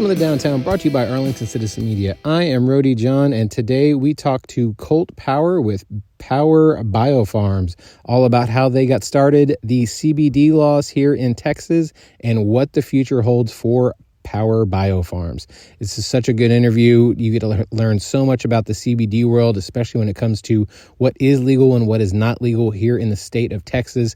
Welcome to the Downtown, brought to you by Arlington Citizen Media. I am Rody John, and today we talk to Colton Power with Power BioPharms, all about how they got started, the CBD laws here in Texas, and what the future holds for Power BioPharms. This is such a good interview. You get to learn so much about the CBD world, especially when it comes to what is legal and what is not legal here in the state of Texas.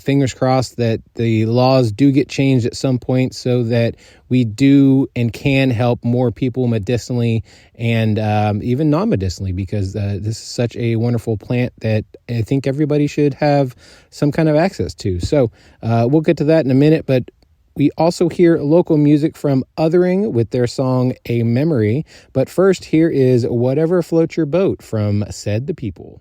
Fingers crossed that the laws do get changed at some point so that we do and can help more people medicinally and even non-medicinally, because this is such a wonderful plant that I think everybody should have some kind of access to. So we'll get to that in a minute, but we also hear local music from Othering with their song A Memory. But first, here is Whatever Floats Your Boat from Said the People.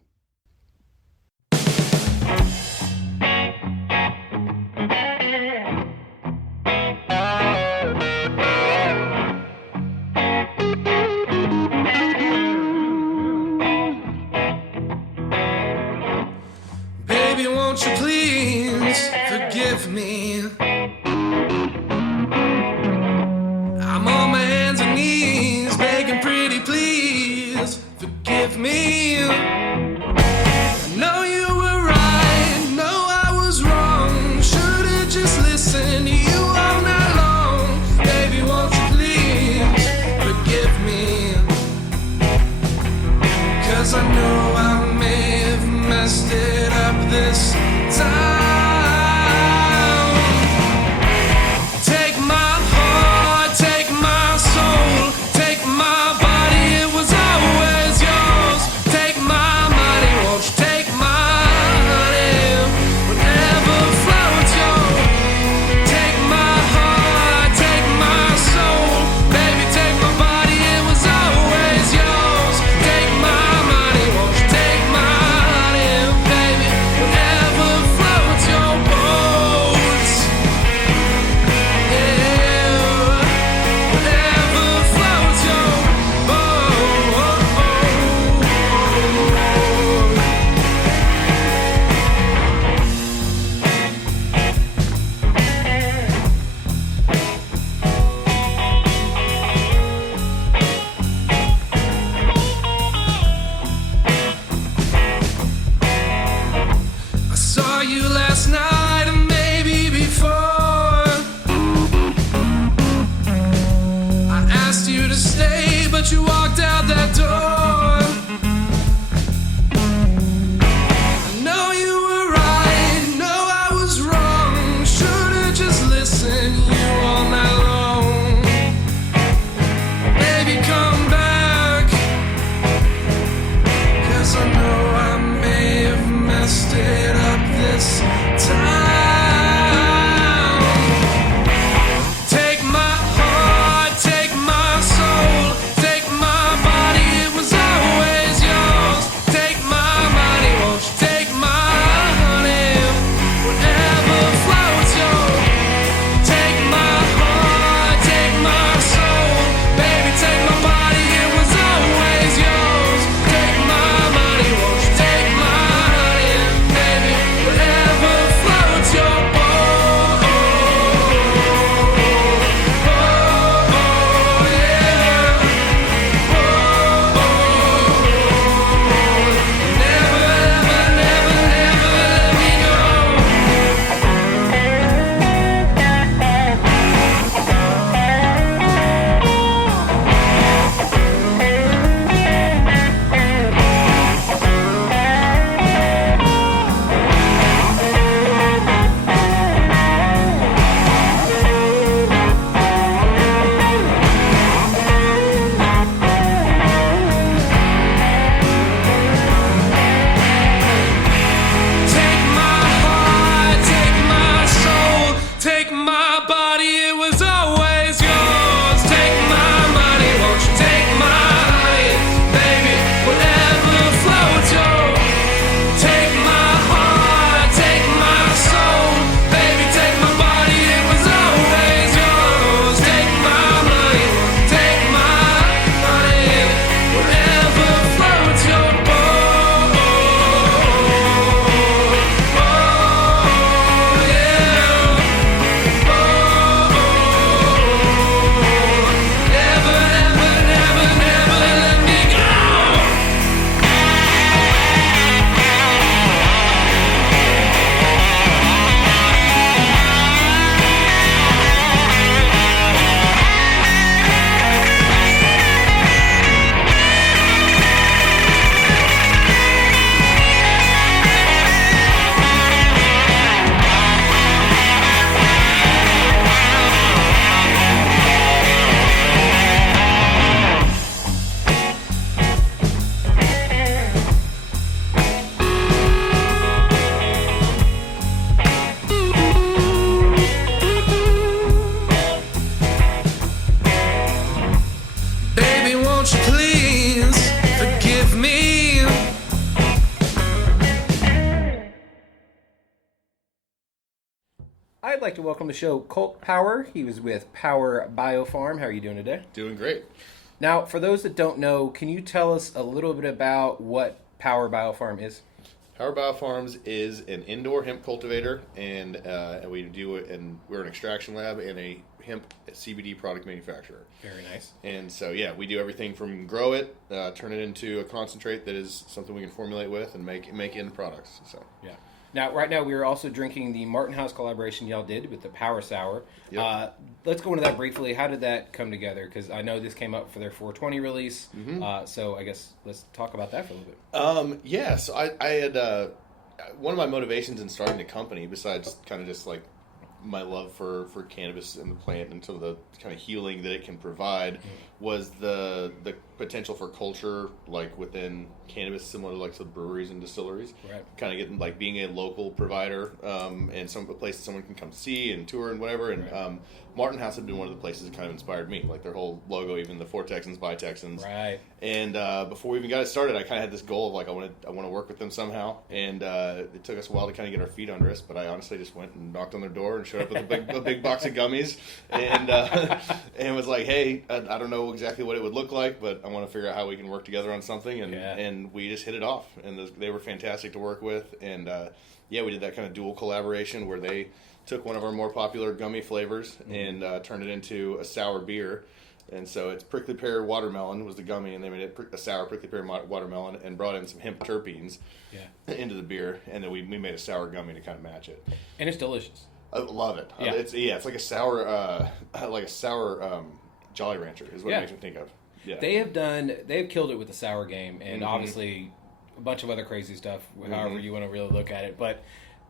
Baby, won't you please forgive me? I'm on my hands and knees, begging pretty please, forgive me. I know you were right, no I was wrong, should've just listened to you all night long. Baby, won't you please forgive me? 'Cause I know I may have messed it up this time. I'd like to welcome to the show Colton Power. He was with Power BioPharm. How are you doing today? Doing great. Now, for those that don't know, can you tell us a little bit about what Power BioPharm is? Power BioPharms is an indoor hemp cultivator, and we're an extraction lab and a hemp CBD product manufacturer. Very nice. And so, yeah, we do everything from grow it, turn it into a concentrate that is something we can formulate with and make end products. So yeah. Now, right now, we are also drinking the Martin House collaboration y'all did with the Power Sour. Yep. Let's go into that briefly. How did that come together? Because I know this came up for their 420 release. Mm-hmm. So I guess let's talk about that for a little bit. Yeah, so I had one of my motivations in starting the company, besides kind of just like my love for cannabis and the plant and some of the kind of healing that it can provide, was the potential for culture like within cannabis, similar to like the breweries and distilleries. Right. Kind of getting like being a local provider and a place that someone can come see and tour and whatever. And right. Martin House had been one of the places that kind of inspired me, like their whole logo, even the for Texans by Texans. Right. And before we even got it started, I kind of had this goal of like I want to work with them somehow. And it took us a while to kind of get our feet under us, but I honestly just went and knocked on their door and showed up with a big box of gummies and was like, hey, I don't know exactly what it would look like, but I want to figure out how we can work together on something. And we just hit it off, and they were fantastic to work with. And we did that kind of dual collaboration where they took one of our more popular gummy flavors and turned it into a sour beer. And so it's prickly pear watermelon was the gummy, and they made it a sour prickly pear watermelon and brought in some hemp terpenes into the beer, and then we made a sour gummy to kind of match it. And it's delicious. I love it. Yeah. It's like a sour Jolly Rancher is what it makes me think of. Yeah. They've killed it with the sour game, and obviously a bunch of other crazy stuff, however you want to really look at it. But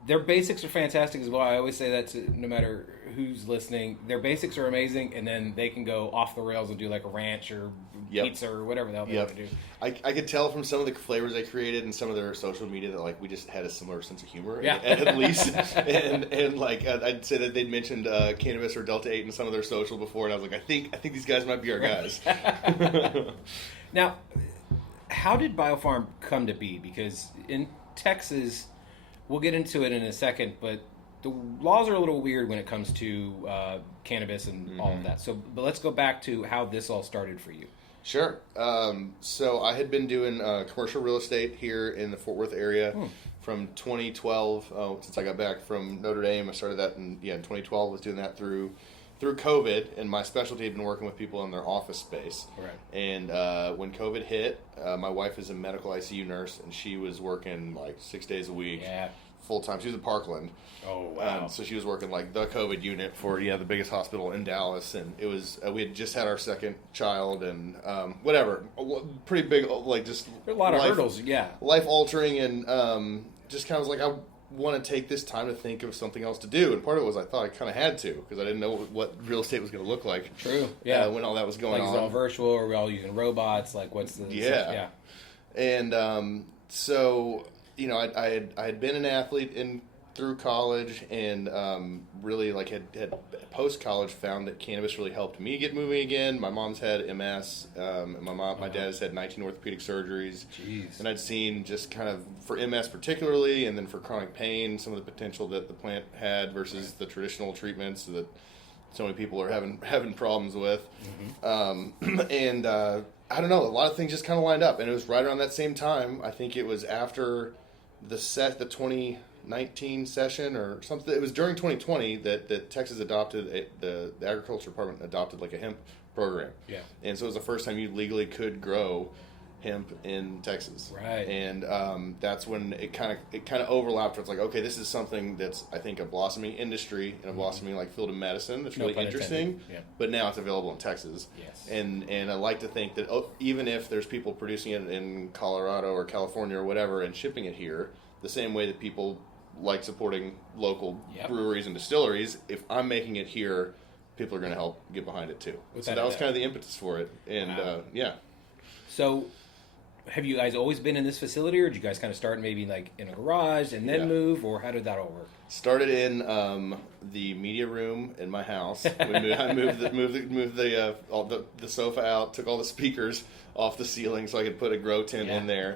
their basics are fantastic as well. I always say that to no matter who's listening. Their basics are amazing, and then they can go off the rails and do like a ranch or pizza or whatever the hell they want to do. I could tell from some of the flavors they created and some of their social media that like we just had a similar sense of humor at least. and like I'd say that they'd mentioned cannabis or Delta 8 in some of their social before, and I was like, I think these guys might be our guys. Now, how did BioPharm come to be? Because in Texas, we'll get into it in a second, but the laws are a little weird when it comes to cannabis and all of that. But let's go back to how this all started for you. Sure. So I had been doing commercial real estate here in the Fort Worth area from 2012. Since I got back from Notre Dame, I started that in 2012. Was doing that through COVID, and my specialty had been working with people in their office space. Right. And when COVID hit, my wife is a medical ICU nurse, and she was working like 6 days a week. Yeah. Full time. She was at Parkland. Oh wow! So she was working like the COVID unit for the biggest hospital in Dallas, and it was we had just had our second child, and pretty big, like just there are a lot of hurdles. Yeah, life altering, and just kind of was like I want to take this time to think of something else to do, and part of it was I thought I kind of had to because I didn't know what real estate was going to look like. True. Yeah. When all that was going on, it's all virtual, or we're all using robots. Like what's the and so. I had been an athlete through college, and really like had post college found that cannabis really helped me get moving again. My mom's had MS, and my dad's had 19 orthopedic surgeries. Jeez. And I'd seen just kind of for MS particularly, and then for chronic pain, some of the potential that the plant had versus the traditional treatments that so many people are having problems with. And I don't know, a lot of things just kind of lined up, and it was right around that same time. I think it was after the 2019 session or something. It was during 2020 that Texas adopted the agriculture department adopted like a hemp program. Yeah. And so it was the first time you legally could grow hemp in Texas. Right. And that's when it kind of overlapped. Where it's like, okay, this is something that's I think a blossoming industry and a blossoming like field of medicine that's really interesting. Yeah. But now it's available in Texas. Yes. And I like to think that even if there's people producing it in Colorado or California or whatever and shipping it here, the same way that people like supporting local breweries and distilleries, if I'm making it here, people are going to help get behind it too. So that was kind of the impetus for it. And So have you guys always been in this facility, or did you guys kind of start maybe like in a garage and then move, or how did that all work? Started in the media room in my house. I moved the sofa out, took all the speakers off the ceiling so I could put a grow tent in there.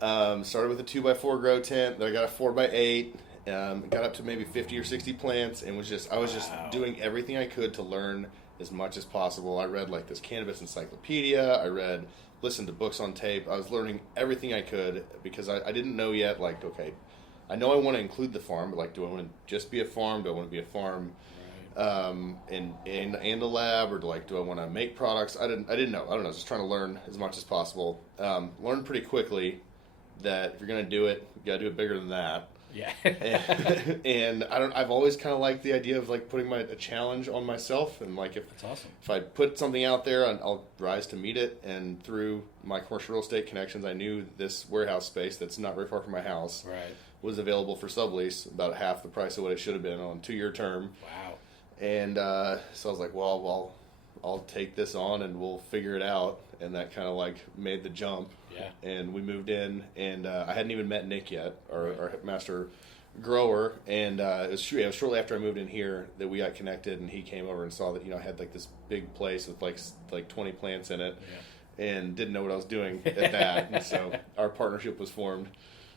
Started with a 2x4 grow tent, then I got a 4x8, got up to maybe 50 or 60 plants, and I was just doing everything I could to learn as much as possible. I read like this cannabis encyclopedia. Listened to books on tape. I was learning everything I could because I didn't know yet, like, okay, I know I want to include the farm, but like, do I want to just be a farm? Do I want to be a farm and a lab, or do I want to make products? I didn't know. I don't know. Just trying to learn as much as possible. Learned pretty quickly that if you're going to do it, you got to do it bigger than that. Yeah. and I've always kind of liked the idea of like putting a challenge on myself, and like That's awesome. if I put something out there, I'll rise to meet it. And through my commercial real estate connections, I knew this warehouse space that's not very far from my house was available for sublease, about half the price of what it should have been on a 2-year term. Wow. And so I was like, well, I'll take this on and we'll figure it out. And that kind of like made the jump. Yeah. And we moved in, and I hadn't even met Nick yet, our master grower. And it was shortly after I moved in here that we got connected, and he came over and saw that, I had like this big place with like 20 plants in it, and didn't know what I was doing at that. And so our partnership was formed.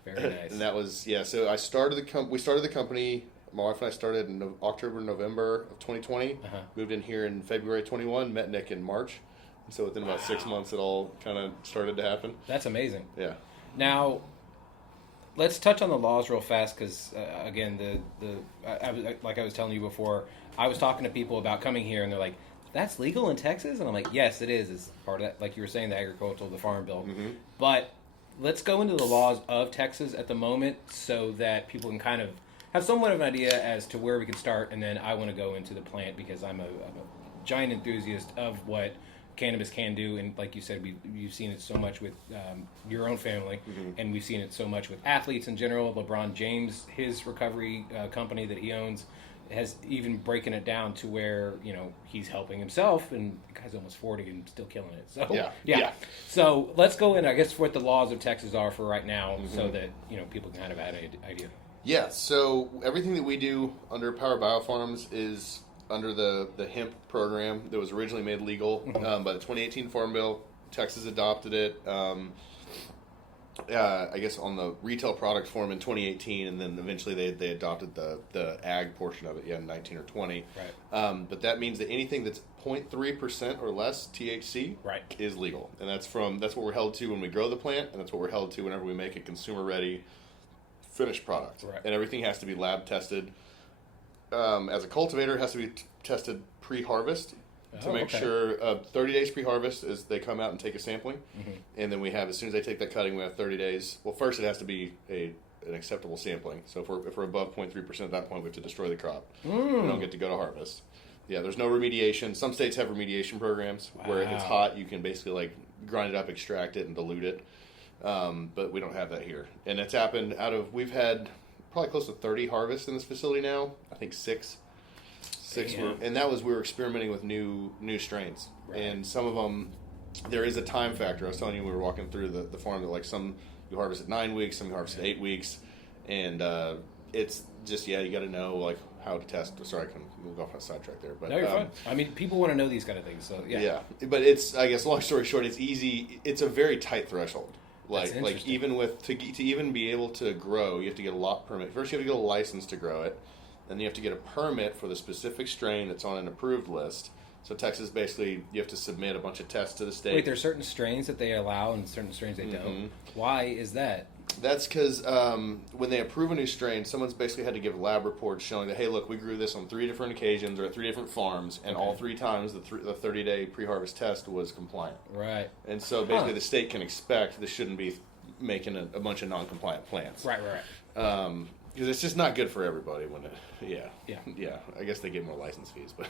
Very nice. And that was, so I we started the company. My wife and I started in October, November of 2020. Moved in here in February 21. Met Nick in March. And so within about 6 months, it all kind of started to happen. That's amazing. Yeah. Now, let's touch on the laws real fast, because again, like I was telling you before, I was talking to people about coming here, and they're like, "That's legal in Texas?" And I'm like, "Yes, it is. It's part of that." Like you were saying, the agricultural, the farm bill. Mm-hmm. But let's go into the laws of Texas at the moment, so that people can kind of have somewhat of an idea as to where we can start. And then I want to go into the plant, because I'm a giant enthusiast of what cannabis can do, and like you said, you've seen it so much with your own family, and we've seen it so much with athletes in general. LeBron James, his recovery company that he owns, has even breaking it down to where he's helping himself, and the guy's almost 40 and still killing it. So yeah. So let's go in, I guess, what the laws of Texas are for right now, so that people can kind of have an idea. Yeah. So everything that we do under Power BioPharms is under the hemp program that was originally made legal by the 2018 Farm Bill. Texas adopted it, I guess, on the retail product form in 2018, and then eventually they adopted the ag portion of it, in 19 or 20. Right. But that means that anything that's 0.3% or less THC is legal, and that's what we're held to when we grow the plant, and that's what we're held to whenever we make a consumer-ready finished product. Right. And everything has to be lab tested. As a cultivator, it has to be tested pre-harvest to make sure 30 days pre-harvest is they come out and take a sampling, and then we have, as soon as they take that cutting, we have 30 days. Well, first it has to be an acceptable sampling. So if we're above 0.3% at that point, we have to destroy the crop. We don't get to go to harvest. Yeah, there's no remediation. Some states have remediation programs where if it's hot, you can basically like grind it up, extract it, and dilute it. But we don't have that here, and it's happened we've had probably close to 30 harvests in this facility now. I think six were, and we were experimenting with new strains, and some of them there is a time factor. I was telling you, we were walking through the farm that like some you harvest at 9 weeks, some you harvest at 8 weeks, and it's just you got to know like how to test. Sorry, we'll go off on a sidetrack there, but no, you're fine. I mean, people want to know these kind of things, so yeah. But it's, I guess, long story short, it's easy. It's a very tight threshold. Like even to even be able to grow, you have to get a lot permit. First, you have to get a license to grow it, then you have to get a permit for the specific strain that's on an approved list. So Texas, basically, you have to submit a bunch of tests to the state. Wait, there's certain strains that they allow and certain strains they don't. Why is that? That's because when they approve a new strain, someone's basically had to give lab reports showing that, hey, look, we grew this on 3 different occasions or at 3 different farms, and all 3 times the 30-day pre-harvest test was compliant. Right. And so basically the state can expect this shouldn't be making a bunch of non-compliant plants. Right. Because it's just not good for everybody when yeah. I guess they get more license fees, but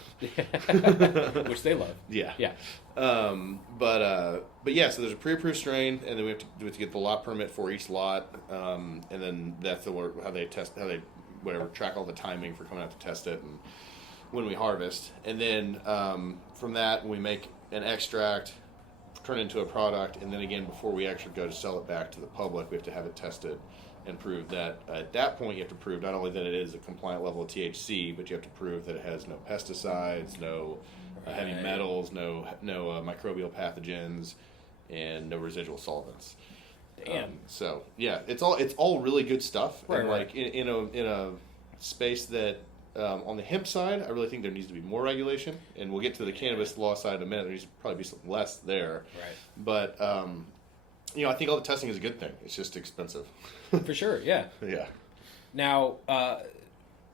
which they love. Yeah. But yeah, so there's a pre-approved strain, and then we have to get the lot permit for each lot, and then that's how they track all the timing for coming out to test it, and when we harvest, and then from that we make an extract, turn it into a product, and then again before we actually go to sell it back to the public, we have to have it tested and prove that. At that point, you have to prove not only that it is a compliant level of THC, but you have to prove that it has no pesticides, no heavy metals, no microbial pathogens, and no residual solvents. Damn. So yeah, it's all really good stuff. Right, and right. like in a space that on the hemp side, I really think there needs to be more regulation, and we'll get to the cannabis law side in a minute. There needs to probably be some less there. Right. But I think all the testing is a good thing. It's just expensive. For sure, yeah. Yeah. Now,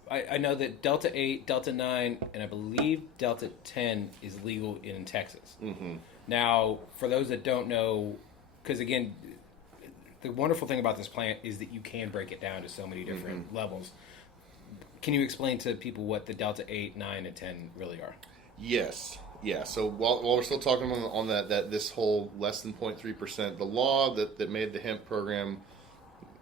I know that Delta 8, Delta 9, and I believe Delta 10 is legal in Texas. Mm-hmm. Now, for those that don't know, because again, the wonderful thing about this plant is that you can break it down to so many different levels. Can you explain to people what the Delta 8, 9, and 10 really are? Yes. Yeah. So while we're still talking on that this whole less than 0.3%, the law that made the hemp program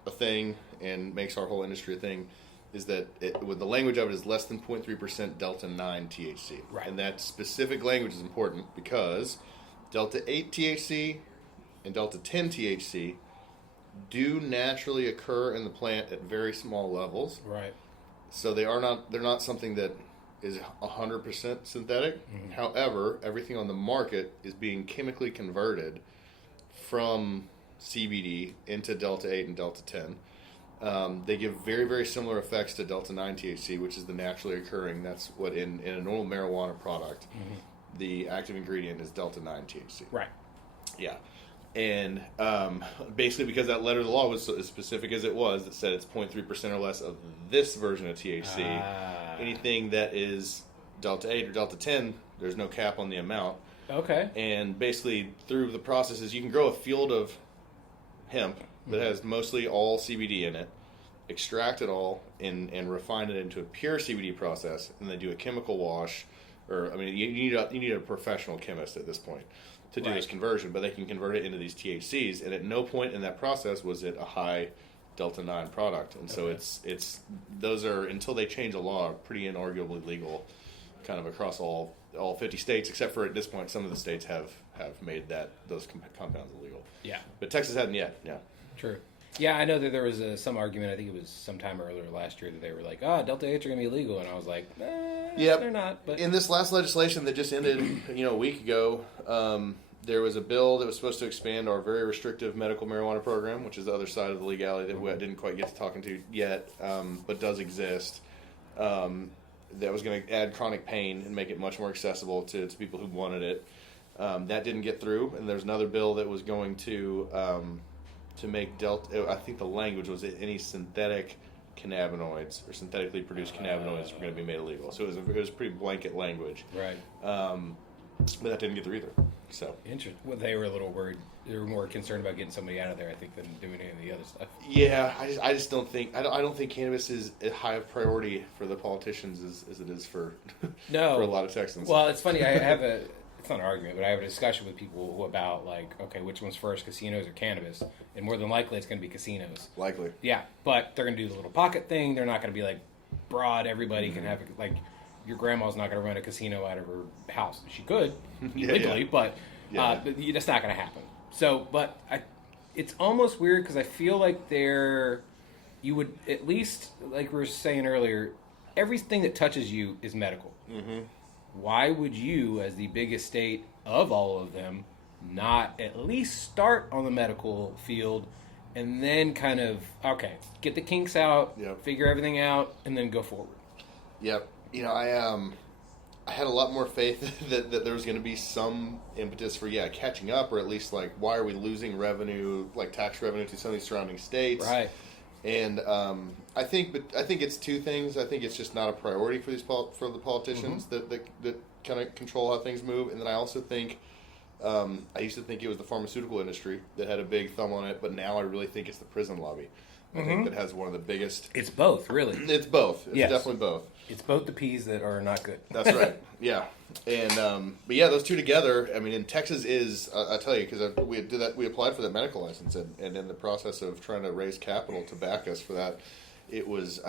a thing and makes our whole industry a thing is that with the language of it is less than 0.3% Delta 9 THC. Right. And that specific language is important because Delta 8 THC and Delta 10 THC do naturally occur in the plant at very small levels. Right. So they're not something that is 100% synthetic. Mm-hmm. However, everything on the market is being chemically converted from CBD into Delta 8 and Delta 10. They give very, very similar effects to Delta 9 THC, which is the naturally occurring. That's what in a normal marijuana product, the active ingredient is Delta 9 THC. Right. Yeah. And basically because that letter of the law was as specific as it was, that said it's 0.3% or less of this version of THC. Anything that is Delta 8 or Delta 10, there's no cap on the amount. Okay. And basically through the processes, you can grow a field of hemp that has mostly all CBD in it, extract it all, and refine it into a pure CBD process, and then do a chemical wash. You need a professional chemist at this point to do this conversion, but they can convert it into these THCs, and at no point in that process was it a high Delta 9 product. And so it's those are, until they change the law, pretty inarguably legal kind of across all 50 states, except for at this point some of the states have made those compounds illegal. Yeah. But Texas hadn't yet. Yeah. True. Yeah, I know that there was some argument, I think it was sometime earlier last year, that they were like, Delta 8s are going to be illegal. And I was like, they're not. But in this last legislation that just ended a week ago, there was a bill that was supposed to expand our very restrictive medical marijuana program, which is the other side of the legality that we didn't quite get to talking to yet, but does exist. That was going to add chronic pain and make it much more accessible to people who wanted it. That didn't get through, and there's another bill that was going to make Delta. I think the language was that any synthetic cannabinoids or synthetically produced cannabinoids were going to be made illegal. So it was pretty blanket language. Right. But that didn't get through either. So interesting. Well, they were a little worried. They were more concerned about getting somebody out of there, I think, than doing any of the other stuff. Yeah, I just don't think I don't think cannabis is as high of priority for the politicians as it is for for a lot of Texans. Well, it's funny. I have it's not an argument, but I have a discussion with people about which one's first, casinos or cannabis, and more than likely it's going to be casinos. Likely. Yeah, but they're going to do the little pocket thing. They're not going to be broad. Everybody can have your grandma's not going to run a casino out of her house. She could legally, but that's not going to happen. So, but it's almost weird because I feel like you would at least, like we were saying earlier, everything that touches you is medical. Mm-hmm. Why would you, as the biggest state of all of them, not at least start on the medical field and then kind of, get the kinks out, figure everything out, and then go forward? Yep. I had a lot more faith that there was going to be some impetus for catching up, or at least why are we losing revenue, tax revenue to some of these surrounding states? Right. And I think it's two things. I think it's just not a priority for the politicians that kind of control how things move, and then I also think I used to think it was the pharmaceutical industry that had a big thumb on it, but now I really think it's the prison lobby. I think that has one of the biggest. It's both, really. It's both. It's definitely both. It's both the peas that are not good. That's right. Yeah, and but those two together. I mean, in Texas is I tell you, because we applied for that medical license, and in the process of trying to raise capital to back us for that, it was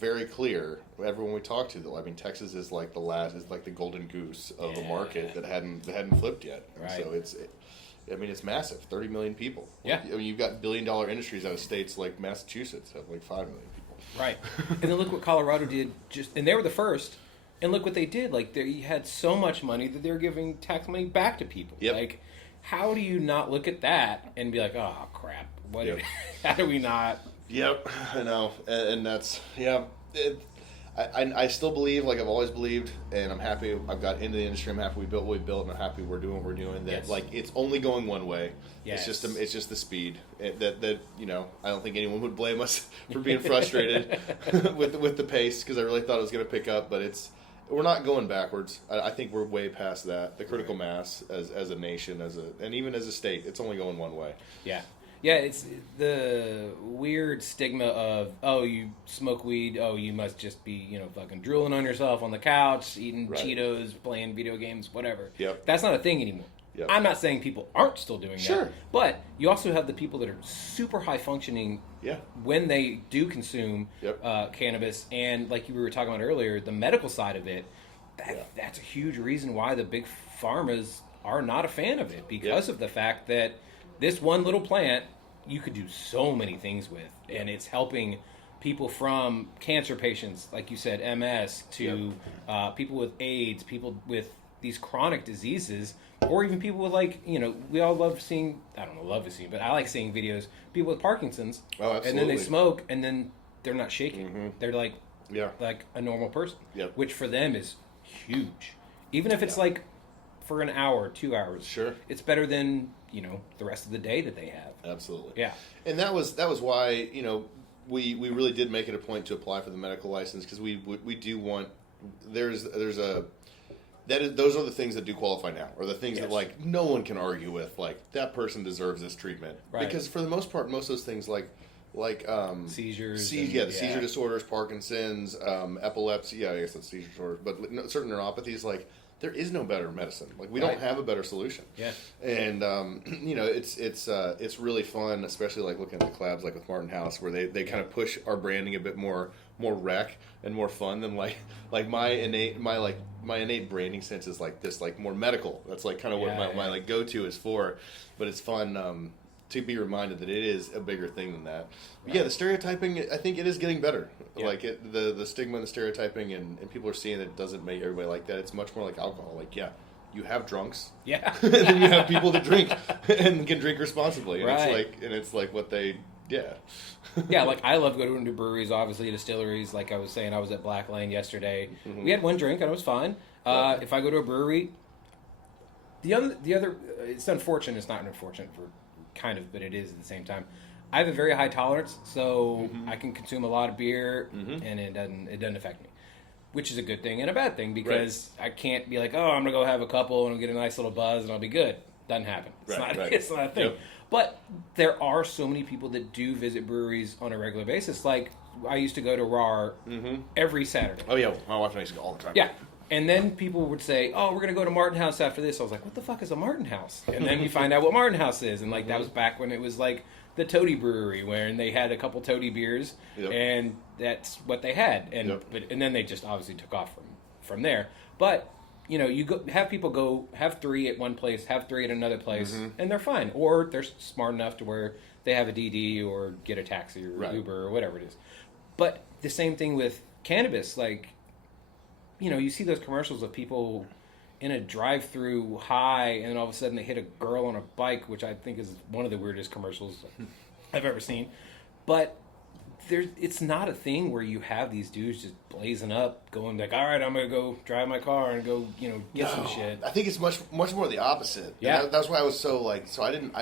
very clear. Everyone we talked to, that Texas is the golden goose of a market that hadn't flipped yet. Right. So it's massive. 30 million people. Yeah. You've got billion-dollar industries out of states like Massachusetts have 5 million people. Right. And then look what Colorado did. And they were the first. And look what they did. They had so much money that they're giving tax money back to people. Yep. How do you not look at that and be like, oh crap, What? Yep. How do we not? Yep, I know, and that's I still believe, like I've always believed, and I'm happy I've got into the industry. I'm happy we built what we built, and I'm happy we're doing what we're doing. That Yes. like it's only going one way. Yes. It's just the speed that I don't think anyone would blame us for being frustrated with the pace, because I really thought it was going to pick up, but we're not going backwards. I think we're way past that. The critical mass as a nation, and even as a state, it's only going one way. Yeah. Yeah, it's the weird stigma of, oh, you smoke weed, oh, you must just be, fucking drooling on yourself on the couch, eating Right. Cheetos, playing video games, whatever. Yep. That's not a thing anymore. Yep. I'm not saying people aren't still doing Sure. that. But you also have the people that are super high functioning Yeah. when they do consume Yep. cannabis. And like you were talking about earlier, the medical side of it, that's a huge reason why the big pharmas are not a fan of it, because of the fact that this one little plant you could do so many things with, and it's helping people from cancer patients, like you said, MS, to people with AIDS, people with these chronic diseases, or even people with we all love seeing, but I like seeing videos, people with Parkinson's, Oh, absolutely. and then they smoke, and then they're not shaking. Mm-hmm. They're like a normal person, which for them is huge. Even if it's like for an hour, 2 hours, Sure. it's better than the rest of the day that they have. Absolutely. Yeah. And that was why we really did make it a point to apply for the medical license, because we do want those are the things that do qualify now, or the things that like no one can argue with, like that person deserves this treatment, Right. because for the most part, most of those things like Seizures. seizure disorders, Parkinson's, epilepsy, I guess that's seizure disorders, but certain neuropathies, like there is no better medicine. Like we don't have a better solution. Yeah. And it's really fun, especially like looking at the collabs like with Martin House, where they kind of push our branding a bit more rec and more fun than like my innate branding sense is like this, like more medical. That's like kind of what my like go to is for. But it's fun to be reminded that it is a bigger thing than that. But yeah, the stereotyping, I think it is getting better. Yeah. Like the stigma and the stereotyping, and people are seeing that it doesn't make everybody like that. It's much more like alcohol. Like, you have drunks. Yeah. And then you have people that drink and can drink responsibly. And Right. it's like what they, Yeah, like I love going to breweries, obviously distilleries. Like I was saying, I was at Black Lane yesterday. Mm-hmm. We had one drink and it was fine. If I go to a brewery, the other, it's unfortunate. It's not unfortunate for kind of, but it is at the same time. I have a very high tolerance, so I can consume a lot of beer, and it doesn't affect me, which is a good thing and a bad thing, because I can't be like, oh, I'm gonna go have a couple and I'll get a nice little buzz and I'll be good. Doesn't happen. It's not a thing. Yep. But there are so many people that do visit breweries on a regular basis. Like I used to go to RAR every Saturday. Oh yeah, my wife and I used to go all the time. Yeah. And then people would say, oh, we're going to go to Martin House after this. I was like, what the fuck is a Martin House? And then you find out what Martin House is. And like that was back when it was like the Toady Brewery, where they had a couple Toady beers, and that's what they had. And and then they just obviously took off from there. But you go have people go have 3 at one place, have 3 at another place, and they're fine. Or they're smart enough to where they have a DD or get a taxi or Uber or whatever it is. But the same thing with cannabis, like. You see those commercials of people in a drive-through high, and then all of a sudden they hit a girl on a bike, which I think is one of the weirdest commercials I've ever seen. But it's not a thing where you have these dudes just blazing up, going like, all right, I'm going to go drive my car and go, get some shit. I think it's much more the opposite. Yeah. That's why I was so I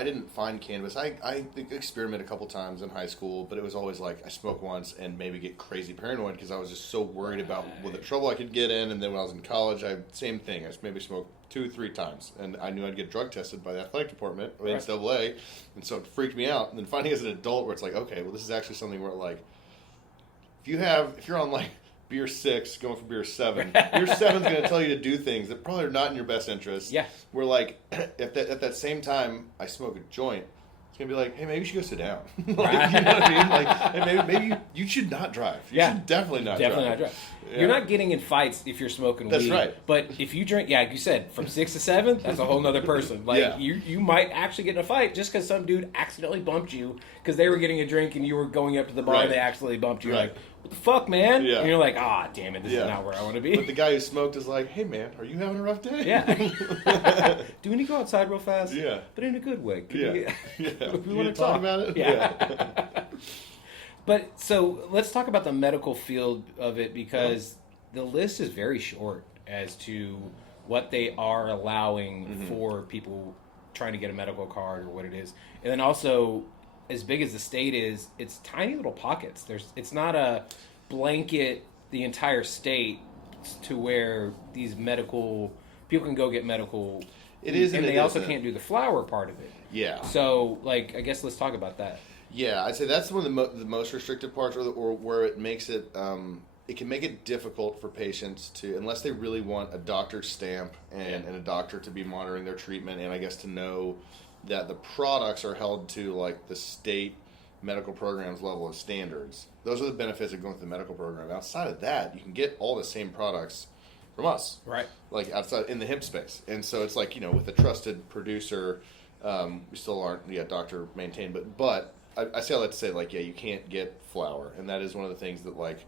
didn't find cannabis. I experimented a couple times in high school, but it was always like I smoke once and maybe get crazy paranoid because I was just so worried about the trouble I could get in. And then when I was in college, same thing. I maybe smoked 2-3 times, and I knew I'd get drug tested by the athletic department or NCAA, and so it freaked me out. And then finding as an adult where it's like, okay, well, this is actually something where like if you're on like beer 6 going for beer 7, beer 7's going to tell you to do things that probably are not in your best interest. Yeah. Where like at that same time I smoke a joint, it's going to be like, hey, maybe you should go sit down. Like, you know what I mean? Like, hey, maybe you should not drive. You should definitely not drive. Yeah. You're not getting in fights if you're smoking weed. That's right. But if you drink, like you said, from 6 to 7, that's a whole nother person. Like you might actually get in a fight just because some dude accidentally bumped you because they were getting a drink and you were going up to the bar and they accidentally bumped you. Right. Like, what the fuck, man? Yeah. And you're like, ah, damn it, this is Yeah. not where I want to be. But the guy who smoked is like, hey man, are you having a rough day? Yeah. Do we need to go outside real fast? Yeah. But in a good way. Can Yeah. we, Yeah. we You want to talk about it? Yeah. But so let's talk about the medical field of it, because the list is very short as to what they are allowing for people trying to get a medical card or what it is. And then also, as big as the state is, it's tiny little pockets. It's not a blanket the entire state to where these medical people can go get medical. It is, and and they it also isn't. can't do the flower part of it. Yeah. So, like, I guess let's talk about that. Yeah, I'd say that's one of the most restrictive parts, or where it makes it, it can make it difficult for patients to, unless they really want a doctor's stamp and a doctor to be monitoring their treatment, and I guess to know that the products are held to like the state medical program's level of standards. Those are the benefits of going through the medical program. Outside of that, you can get all the same products from us, Right. like outside in the hemp space. And so it's like, with a trusted producer, we still aren't yet doctor maintained, but I say all that to say, like, yeah, you can't get flour, and that is one of the things that, like,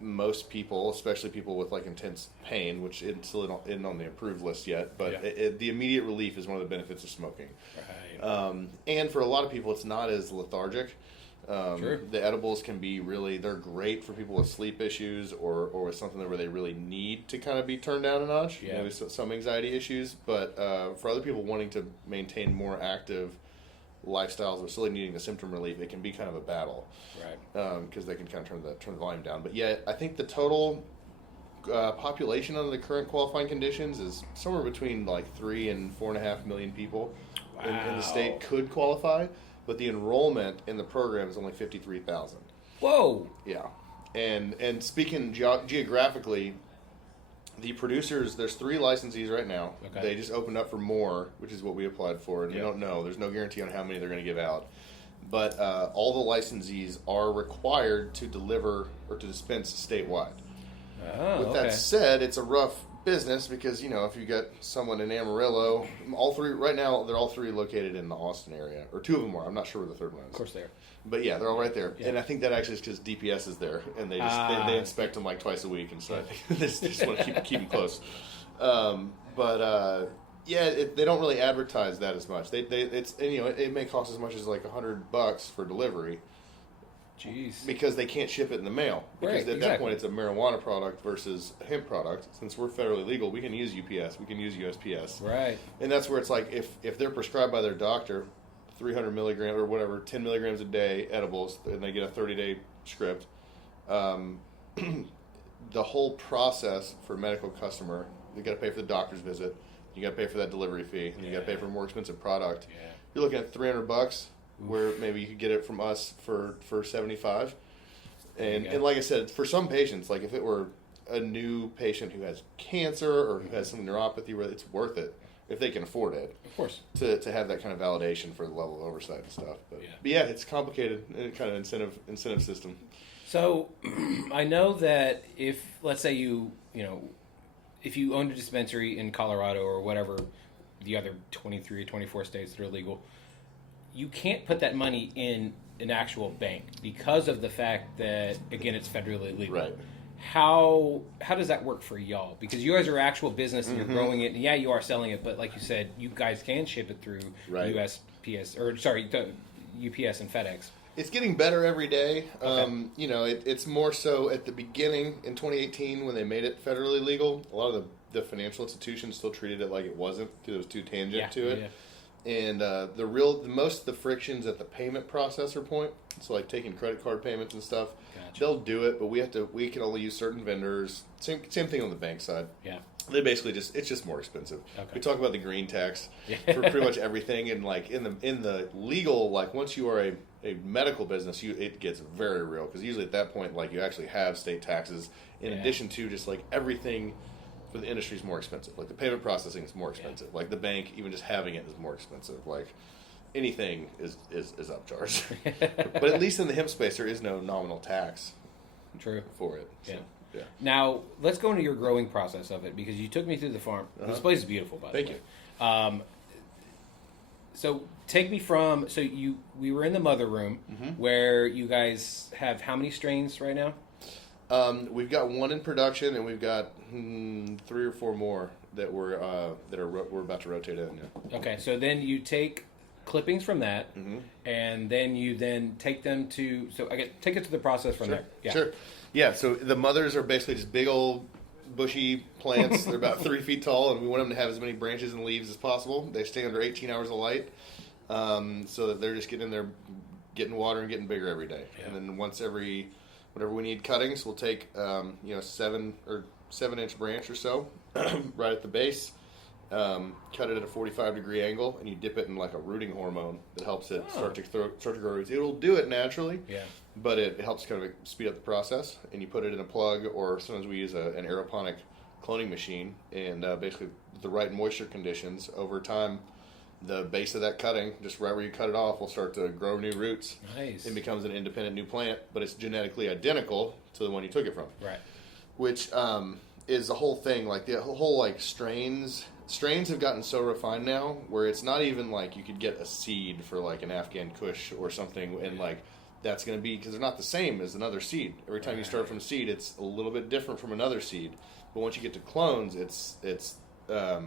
most people, especially people with, like, intense pain, which it's still isn't on the approved list yet, but the immediate relief is one of the benefits of smoking. Right. And for a lot of people, it's not as lethargic. Sure. The edibles can be they're great for people with sleep issues or with something where they really need to kind of be turned down a notch, Yeah. some anxiety issues, but for other people wanting to maintain more active lifestyles or still needing the symptom relief, it can be kind of a battle, Right. because they can kind of turn the volume down. But yeah, I think the total population under the current qualifying conditions is somewhere between like 3 and 4.5 million people in the state could qualify, but the enrollment in the program is only 53,000. Whoa. Yeah, and speaking geographically, the producers, there's 3 licensees right now. Okay. They just opened up for more, which is what we applied for, and we don't know. There's no guarantee on how many they're going to give out. But all the licensees are required to deliver or to dispense statewide. Oh, With that said, it's a rough business because, if you got someone in Amarillo, all 3, right now, they're all 3 located in the Austin area. Or 2 of them are. I'm not sure where the third one is. Of course they are. But yeah, they're all right there, Yeah. and I think that actually is because DPS is there, and they just they inspect them like twice a week, and so I think they just want to keep them close. They don't really advertise that as much. It may cost as much as like $100 for delivery. Jeez. Because they can't ship it in the mail. Because Right, at that point it's a marijuana product versus a hemp product. Since we're federally legal, we can use UPS, we can use USPS. Right. And that's where it's like if they're prescribed by their doctor 300 milligrams or whatever, 10 milligrams a day edibles, and they get a 30-day script, the whole process for a medical customer, you got to pay for the doctor's visit, you got to pay for that delivery fee, and you got to pay for a more expensive product. Yeah. You're looking at $300, where maybe you could get it from us for $75. And like I said, for some patients, like if it were a new patient who has cancer or who has some neuropathy, where it's worth it if they can afford it. Of course. To have that kind of validation for the level of oversight and stuff. But yeah, it's complicated kind of incentive system. So I know that if, let's say if you owned a dispensary in Colorado or whatever, the other 23 or 24 states that are legal, you can't put that money in an actual bank because of the fact that, again, it's federally legal. Right. How does that work for y'all? Because you guys are actual business and you're growing it. And yeah, you are selling it, but like you said, you guys can ship it through UPS and FedEx. It's getting better every day. Okay. It's more so at the beginning in 2018 when they made it federally legal. A lot of the financial institutions still treated it like it wasn't because it was too tangent to it. Yeah. And most of the frictions at the payment processor point, so like taking credit card payments and stuff, Gotcha. they'll do it, but we can only use certain vendors. Same thing on the bank side. Yeah. They basically it's just more expensive. Okay. We talk about the green tax for pretty much everything, and like in the legal, like once you are a medical business, it gets very real because usually at that point, like you actually have state taxes in addition to just like everything. For the industry is more expensive. Like the payment processing is more expensive. Yeah. Like the bank, even just having it is more expensive. Like anything is upcharged. But at least in the hemp space, there is no nominal tax. True. For it. Yeah. So, yeah. Now let's go into your growing process of it because you took me through the farm. This place is beautiful, by the way. Thank you. So take me from we were in the mother room where you guys have how many strains right now? We've got one in production, and we've got 3 or 4 more that we're about to rotate in. Yeah. Okay, so then you take clippings from that, and then you take them to. So take it to the process from there. Yeah. Sure. Yeah. So the mothers are basically just big old bushy plants. They're about 3 feet tall, and we want them to have as many branches and leaves as possible. They stay under 18 hours of light, so that they're just getting in there, getting water and getting bigger every day. Yeah. And then whenever we need cuttings, we'll take 7-inch branch or so, right at the base. Cut it at a 45-degree angle, and you dip it in like a rooting hormone that helps it start to grow roots. It'll do it naturally, but it helps kind of speed up the process. And you put it in a plug, or sometimes we use an aeroponic cloning machine. And basically, with the right moisture conditions, over time, the base of that cutting, just right where you cut it off, will start to grow new roots. Nice. It becomes an independent new plant, but it's genetically identical to the one you took it from. Right. Which is the whole thing. Like the whole like strains have gotten so refined now, where it's not even like you could get a seed for like an Afghan Kush or something, and like that's going to be, because they're not the same as another seed. Every time you start from seed, it's a little bit different from another seed. But once you get to clones, it's the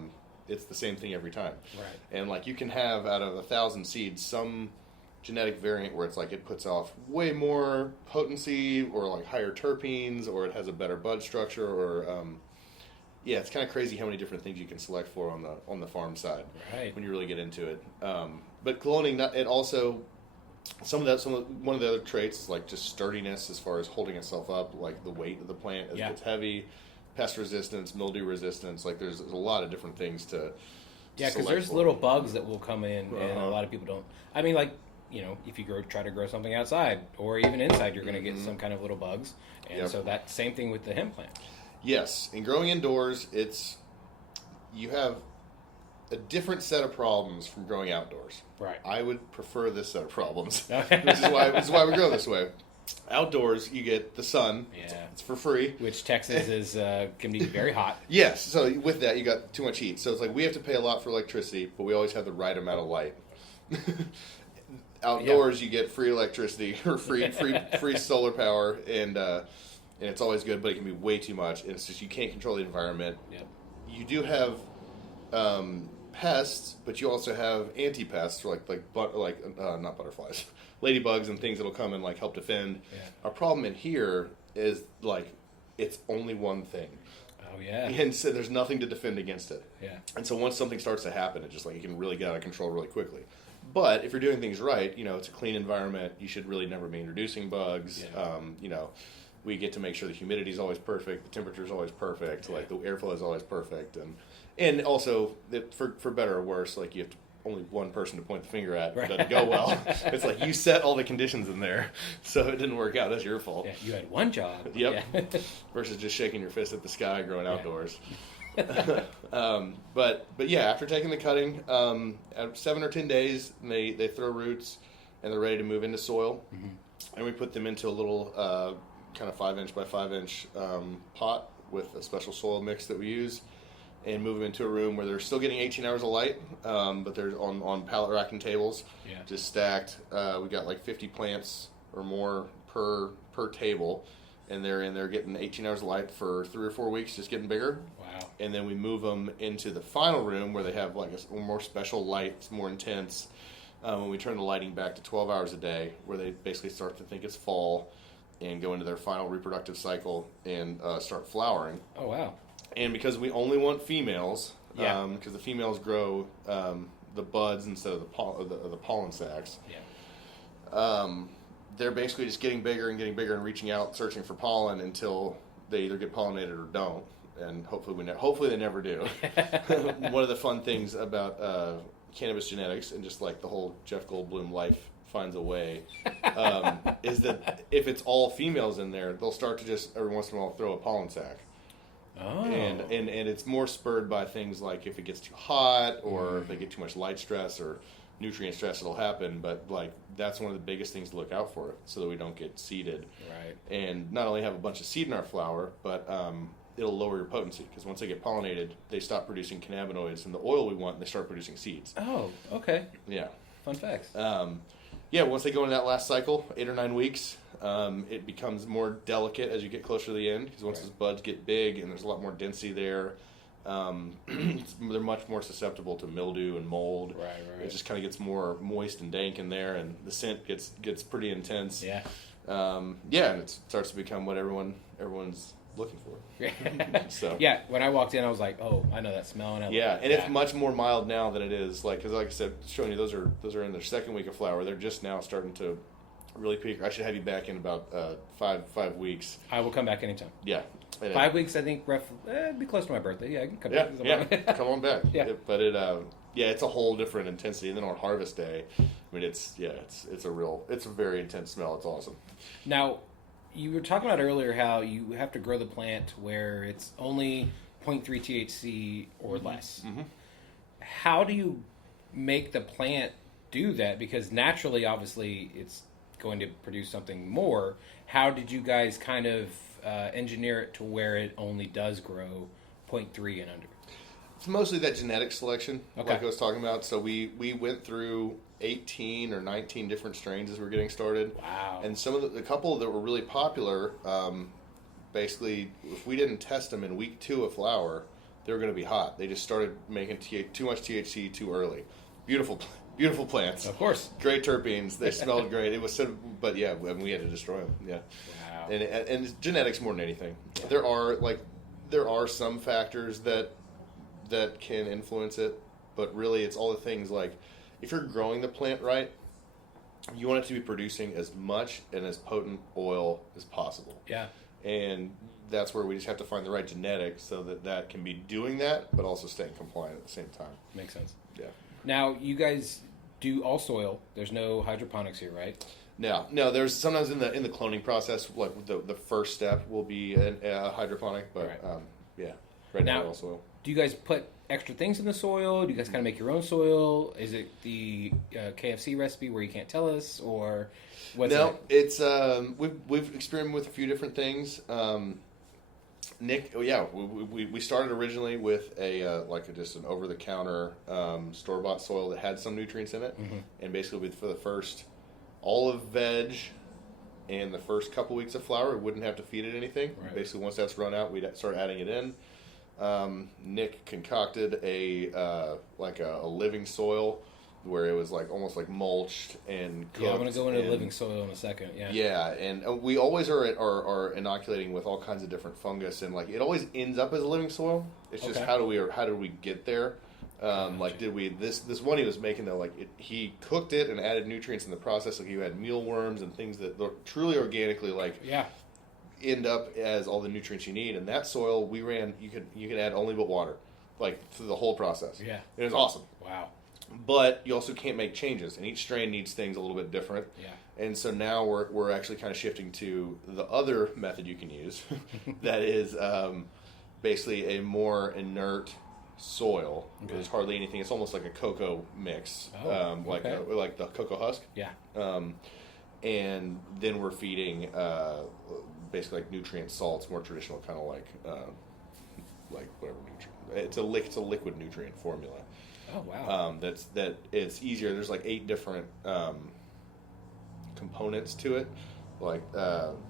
same thing every time. Right. And like you can have out of 1,000 seeds some genetic variant where it's like it puts off way more potency, or like higher terpenes, or it has a better bud structure, or it's kind of crazy how many different things you can select for on the farm side when you really get into it. But cloning, it also one of the other traits is like just sturdiness as far as holding itself up, like the weight of the plant as it gets heavy, pest resistance, mildew resistance. Like there's a lot of different things to because there's little bugs that will come in, and a lot of people don't. I mean, like, if you try to grow something outside or even inside, you're going to get some kind of little bugs, and so that same thing with the hemp plant. Yes, in growing indoors, you have a different set of problems from growing outdoors. Right. I would prefer this set of problems, which is why we grow this way. Outdoors, you get the sun. Yeah. It's for free. Which Texas is can be very hot. Yes. So with that, you got too much heat. So it's like we have to pay a lot for electricity, but we always have the right amount of light. Outdoors, you get free electricity or free solar power, and it's always good, but it can be way too much. And it's just you can't control the environment. Yep. You do have pests, but you also have anti-pests, like not butterflies, ladybugs and things that'll come and like help defend. Yeah. Our problem in here is like it's only one thing. Oh yeah. And so there's nothing to defend against it. Yeah. And so once something starts to happen, it just like it can really get out of control really quickly. But if you're doing things right, it's a clean environment. You should really never be introducing bugs. Yeah. We get to make sure the humidity is always perfect, the temperature is always perfect, like the airflow is always perfect, and also for better or worse, like you have only one person to point the finger at. It doesn't go well. It's like you set all the conditions in there, so it didn't work out. That's your fault. Yeah, you had one job. Yep. Yeah. Versus just shaking your fist at the sky growing outdoors. But yeah, after taking the cutting, at 7 or 10 days, they throw roots and they're ready to move into soil, and we put them into a little kind of 5-inch by 5-inch pot with a special soil mix that we use, and move them into a room where they're still getting 18 hours of light, but they're on pallet racking tables, just stacked. We got like 50 plants or more per table, and they're in there getting 18 hours of light for 3 or 4 weeks, just getting bigger. Wow. And then we move them into the final room where they have like a more special light, it's more intense. When we turn the lighting back to 12 hours a day, where they basically start to think it's fall and go into their final reproductive cycle and start flowering. Oh, wow. And because we only want females, because the females grow the buds instead of the pollen sacs, they're basically just getting bigger and reaching out, searching for pollen until they either get pollinated or don't. And hopefully they never do. One of the fun things about cannabis genetics and just like the whole Jeff Goldblum life finds a way is that if it's all females in there, they'll start to just every once in a while throw a pollen sac. Oh. And it's more spurred by things like if it gets too hot or if they get too much light stress or nutrient stress, it'll happen. But like that's one of the biggest things to look out for, so that we don't get seeded. Right. And not only have a bunch of seed in our flower, but it'll lower your potency because once they get pollinated, they stop producing cannabinoids and the oil we want, and they start producing seeds. Oh, okay. Yeah. Fun facts. Yeah, once they go into that last cycle, 8 or 9 weeks, it becomes more delicate as you get closer to the end because once those buds get big and there's a lot more density there, they're much more susceptible to mildew and mold. Right. It just kind of gets more moist and dank in there, and the scent gets pretty intense. Yeah. And it starts to become what everyone's looking for. So yeah, when I walked in, I was like, "Oh, I know that smell." And it's much more mild now than it is because like I said, showing you those are in their second week of flower. They're just now starting to really peak. I should have you back in about 5 weeks. I will come back anytime. Yeah. 5 weeks, I think, it'd be close to my birthday. Yeah, I can come back. Come on back. Yeah. It's a whole different intensity. And then on harvest day, I mean, it's a very intense smell. It's awesome. Now, you were talking about earlier how you have to grow the plant where it's only 0.3 THC or less. Mm-hmm. How do you make the plant do that? Because naturally, obviously, it's going to produce something more. How did you guys kind of engineer it to where it only does grow 0.3 and under? It's mostly that genetic selection, like I was talking about. So we went through 18 or 19 different strains as we were getting started. Wow. And some of the couple that were really popular, basically, if we didn't test them in week 2 of flower, they were going to be hot. They just started making too much THC too early. Beautiful plants. Of course. Great terpenes. They smelled great. It was but yeah, we had to destroy them. Yeah. Wow. And it's genetics more than anything. Yeah. There are some factors that can influence it, but really it's all the things like if you're growing the plant right, you want it to be producing as much and as potent oil as possible. Yeah. And that's where we just have to find the right genetics so that can be doing that, but also staying compliant at the same time. Makes sense. Yeah. Now, you guys do all soil. There's no hydroponics here, right? No. There's sometimes in the cloning process, like the first step will be a hydroponic, but right. Right now all soil. Do you guys put extra things in the soil? Do you guys kind of make your own soil? Is it the KFC recipe where you can't tell us, or what's No, it? It's we've experimented with a few different things. Nick, we started originally with just an over the counter store bought soil that had some nutrients in it, and basically for the first olive veg and the first couple weeks of flower, we wouldn't have to feed it anything. Right. Basically, once that's run out, we'd start adding it in. Nick concocted a living soil where it was almost like mulched and cooked. Yeah, I'm going to go into living soil in a second. Yeah. Yeah, and we always are inoculating with all kinds of different fungus, and it always ends up as a living soil. It's just how do we get there? Did we this one he was making though? He cooked it and added nutrients in the process. Like you had mealworms and things that truly organically end up as all the nutrients you need. And that soil we ran, you could add only but water, through the whole process. Yeah, it was awesome. Wow. But you also can't make changes, and each strain needs things a little bit different. Yeah. And so now we're actually kind of shifting to the other method you can use, that is basically a more inert soil. Okay. There's hardly anything. It's almost like a cocoa mix, like the cocoa husk. Yeah. And then we're feeding basically nutrient salts, more traditional kind of whatever nutrient. It's a liquid nutrient formula. Oh wow. That it's easier. There's 8 different components to it,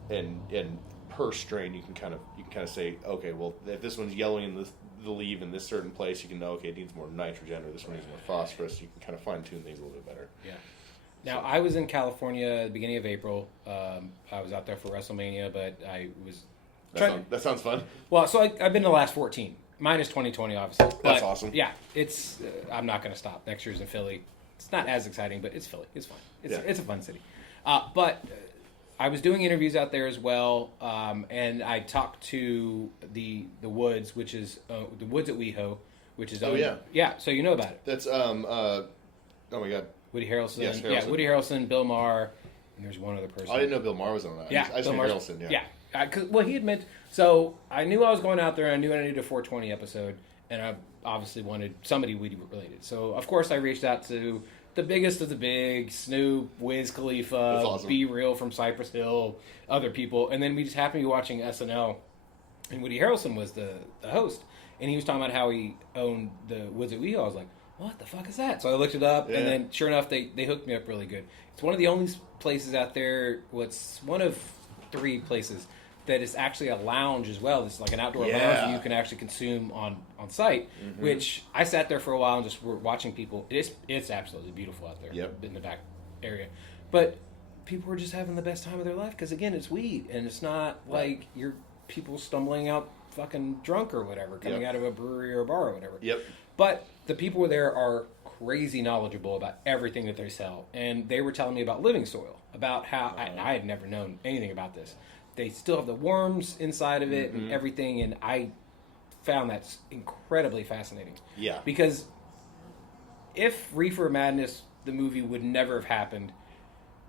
and per strain you can kind of say, okay, well if this one's yellowing in the leaf in this certain place, you can know, okay, it needs more nitrogen, or this one needs more phosphorus. You can kind of fine tune things a little bit better. Yeah. Now, I was in California at the beginning of April. I was out there for WrestleMania, but I was... That sounds fun. Well, so I've been to the last 14. Minus 2020, obviously. That's awesome. Yeah, it's... I'm not going to stop. Next year's in Philly. It's not as exciting, but it's Philly. It's fun. It's a fun city. But I was doing interviews out there as well, and I talked to the Woods, which is... the Woods at WeHo, which is... Oh, yeah. Yeah, so you know about it. That's... oh, my God. Woody Harrelson. Yes, Harrelson. Yeah, Woody Harrelson, Bill Maher, and there's one other person. I didn't know Bill Maher was on that. Yeah, I just knew Harrelson. Yeah. Yeah. He had meant... So, I knew I was going out there, and I knew I needed a 420 episode, and I obviously wanted somebody Weedy related. So, of course, I reached out to the biggest of the big, Snoop, Wiz Khalifa, awesome. Be Real from Cypress Hill, other people, and then we just happened to be watching SNL, and Woody Harrelson was the host, and he was talking about how he owned the Woods at Weehawken. I was like, what the fuck is that? So I looked it up, and then sure enough, they hooked me up really good. It's one of the only places out there. What's one of 3 places that is actually a lounge as well. It's like an outdoor lounge that you can actually consume on site, which I sat there for a while and just were watching people. It's absolutely beautiful out there in the back area. But people were just having the best time of their life because, again, it's weed. And it's not like you're people stumbling out fucking drunk or whatever, coming out of a brewery or a bar or whatever. But the people there are crazy knowledgeable about everything that they sell. And they were telling me about living soil, about how I had never known anything about this. They still have the worms inside of it and everything, and I found that incredibly fascinating. Yeah. Because if Reefer Madness, the movie, would never have happened,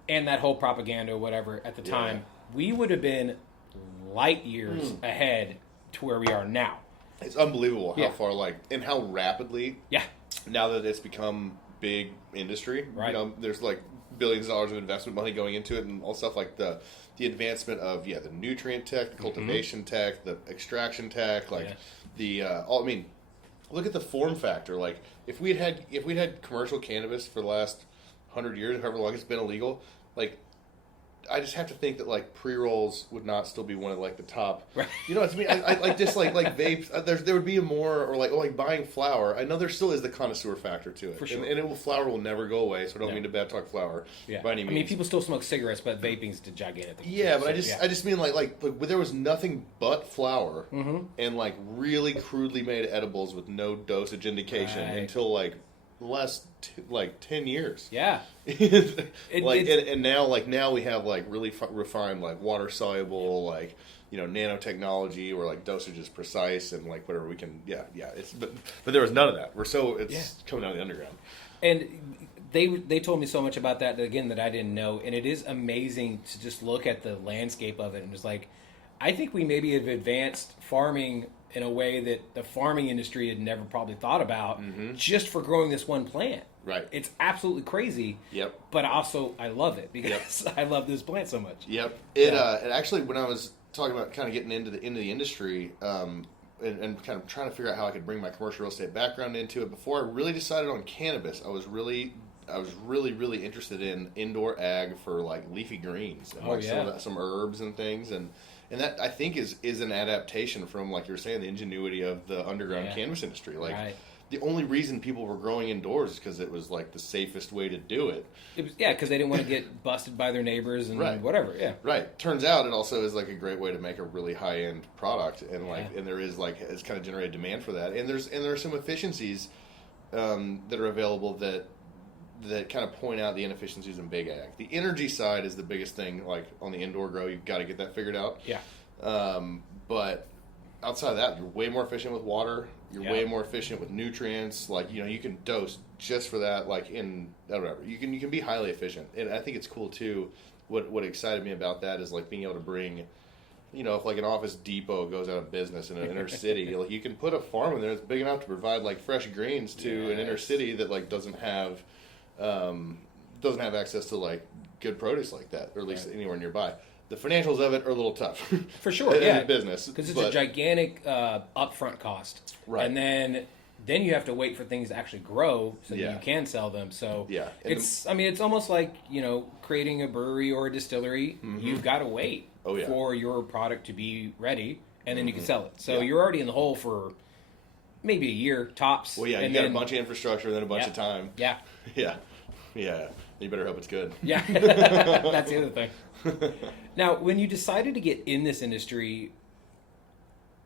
and that whole propaganda or whatever at the time, we would have been light years ahead to where we are now. It's unbelievable how far, and how rapidly, now that it's become big industry, there's billions of dollars of investment money going into it and all stuff like the advancement of the nutrient tech, the cultivation tech, the extraction tech, look at the form factor. Like if we'd had commercial cannabis for the last 100 years, however long it's been illegal, I just have to think that pre-rolls would not still be one of the top. Right. You know what I mean? I just like vapes. There would be a more or buying flour. I know there still is the connoisseur factor to it. For sure. And flour will never go away. So I don't mean to bad talk flour by any means. I mean, people still smoke cigarettes, but vaping's the gigantic thing. Yeah, but I just mean there was nothing but flour and really crudely made edibles with no dosage indication until the last 10 years. Yeah. And now we have really refined water soluble nanotechnology where dosage is precise and whatever we can but there was none of that. It's coming out of the underground. And they told me so much about that again that I didn't know, and it is amazing to just look at the landscape of it and just I think we maybe have advanced farming in a way that the farming industry had never probably thought about just for growing this one plant. Right. It's absolutely crazy. Yep. But also I love it because I love this plant so much. Yep. It actually, when I was talking about kind of getting into the industry and kind of trying to figure out how I could bring my commercial real estate background into it, before I really decided on cannabis, I was really interested in indoor ag for leafy greens and some herbs and things, and that I think is an adaptation from, like you were saying, the ingenuity of the underground cannabis industry. The only reason people were growing indoors is because it was the safest way to do it. It was, because they didn't want to get busted by their neighbors and whatever. Yeah, right. Turns out it also is a great way to make a really high end product, and and there is it's kind of generated demand for that, and there are some efficiencies that are available that kind of point out the inefficiencies in big ag. The energy side is the biggest thing. On the indoor grow, you've got to get that figured out. Yeah. But outside of that, you're way more efficient with water. You're way more efficient with nutrients. You can dose just for that. In whatever, you can be highly efficient. And I think it's cool too. What excited me about that is being able to bring, if an Office Depot goes out of business in an inner city, you can put a farm in there that's big enough to provide fresh greens to an inner city that doesn't have access to good produce like that, or at least anywhere nearby. The financials of it are a little tough. For sure, in business. Because it's a gigantic upfront cost. Right. And then you have to wait for things to actually grow so that you can sell them. So it's almost like, creating a brewery or a distillery. You've got to wait for your product to be ready, and then you can sell it. So you're already in the hole for maybe a year, tops. Well, you got a bunch of infrastructure and then a bunch of time. Yeah. Yeah. You better hope it's good. Yeah. That's the other thing. Now, when you decided to get in this industry,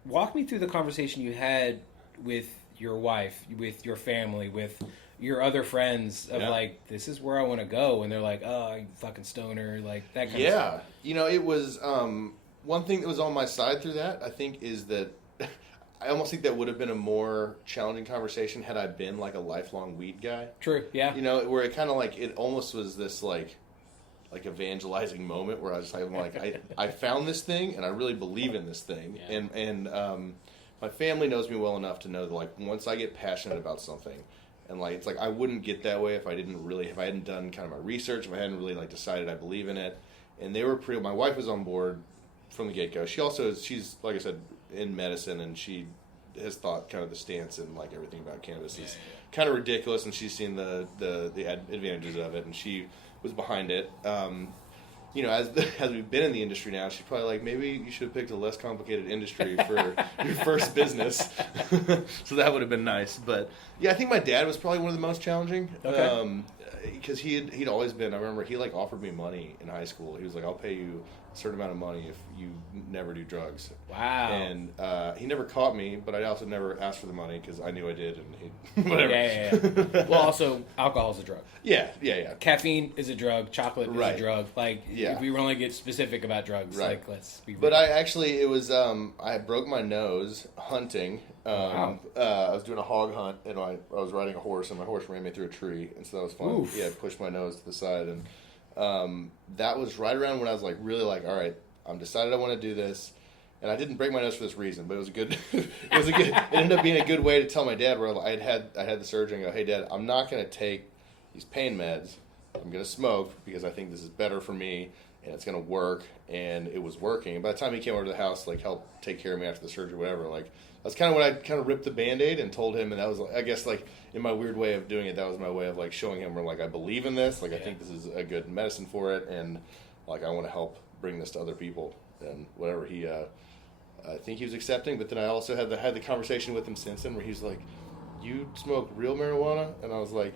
walk me through the conversation you had with your wife, with your family, with your other friends of this is where I want to go, and they're like, oh, you fucking stoner, that kind of stuff. It was one thing that was on my side through that, I think, is that I almost think that would have been a more challenging conversation had I been a lifelong weed guy. True, yeah. Where it kind of it almost was this evangelizing moment where I was I found this thing and I really believe in this thing, and my family knows me well enough to know that once I get passionate about something, and it's I wouldn't get that way if I hadn't done kind of my research, if I hadn't really decided I believe in it, and they were my wife was on board from the get-go. She also she's, like I said, in medicine, and she has thought kind of the stance and like everything about cannabis is kind of ridiculous, and she's seen the advantages of it, and she was behind it. You know, as we've been in the industry now, she's probably like, maybe you should have picked a less complicated industry for your first business. So that would have been nice. But yeah, I think my dad was probably one of the most challenging. Okay. Because he'd always been, I remember he like offered me money in high school. He was like, I'll pay you a certain amount of money if you never do drugs. Wow. And he never caught me, but I also never asked for the money because I knew I did, and he, whatever. Yeah. Well, also, alcohol is a drug. Yeah. Caffeine is a drug. Chocolate is Right. a drug. Like, Yeah. if we really get specific about drugs, Right. like, let's be real. But it was, I broke my nose hunting. Wow. I was doing a hog hunt, and I was riding a horse, and my horse ran me through a tree, and so that was fun. Oof. Yeah, I pushed my nose to the side, and that was right around when I was like, really like, all right, I'm decided I want to do this. And I didn't break my nose for this reason, but it was a good, it ended up being a good way to tell my dad, where I had the surgeon go, hey Dad, I'm not going to take these pain meds. I'm going to smoke because I think this is better for me and it's going to work. And it was working. And by the time he came over to the house, like help take care of me after the surgery, whatever, like that's kind of when I kind of ripped the Band-Aid and told him. And that was, I guess, like in my weird way of doing it, that was my way of like showing him where like I believe in this. Like I think this is a good medicine for it. And like I want to help bring this to other people and whatever I think he was accepting, but then I also had the conversation with him since then where he's like, "You smoke real marijuana?" And I was like,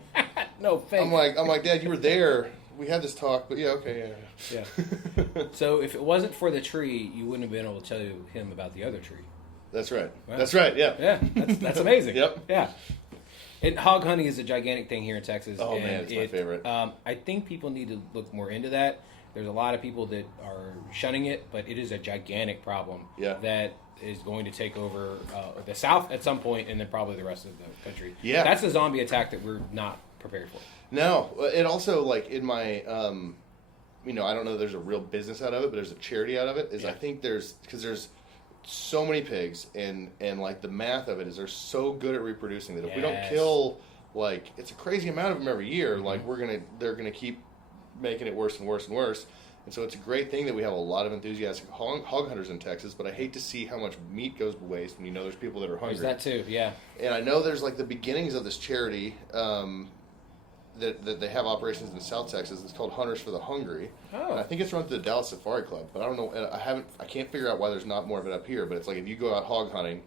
No, fake. I'm like, Dad, you were there. We had this talk, but yeah, okay, yeah. So if it wasn't for the tree, you wouldn't have been able to tell him about the other tree. That's right. Wow. That's right. Yeah. Yeah, that's amazing. Yep. Yeah. And hog hunting is a gigantic thing here in Texas. Oh, and man, it's my favorite. I think people need to look more into that. There's a lot of people that are shunning it, but it is a gigantic problem that is going to take over the South at some point, and then probably the rest of the country. Yeah. That's a zombie attack that we're not prepared for. No, it also, like, in my, I don't know if there's a real business out of it, but there's a charity out of it, I think there's so many pigs, and like, the math of it is they're so good at reproducing that if we don't kill, like, it's a crazy amount of them every year, like, they're gonna keep making it worse and worse and worse. And so it's a great thing that we have a lot of enthusiastic hog hunters in Texas, but I hate to see how much meat goes to waste when there's people that are hungry. There's that too, yeah. And I know there's like the beginnings of this charity that they have operations in South Texas. It's called Hunters for the Hungry. Oh. And I think it's run through the Dallas Safari Club, but I don't know. I can't figure out why there's not more of it up here. But it's like if you go out hog hunting,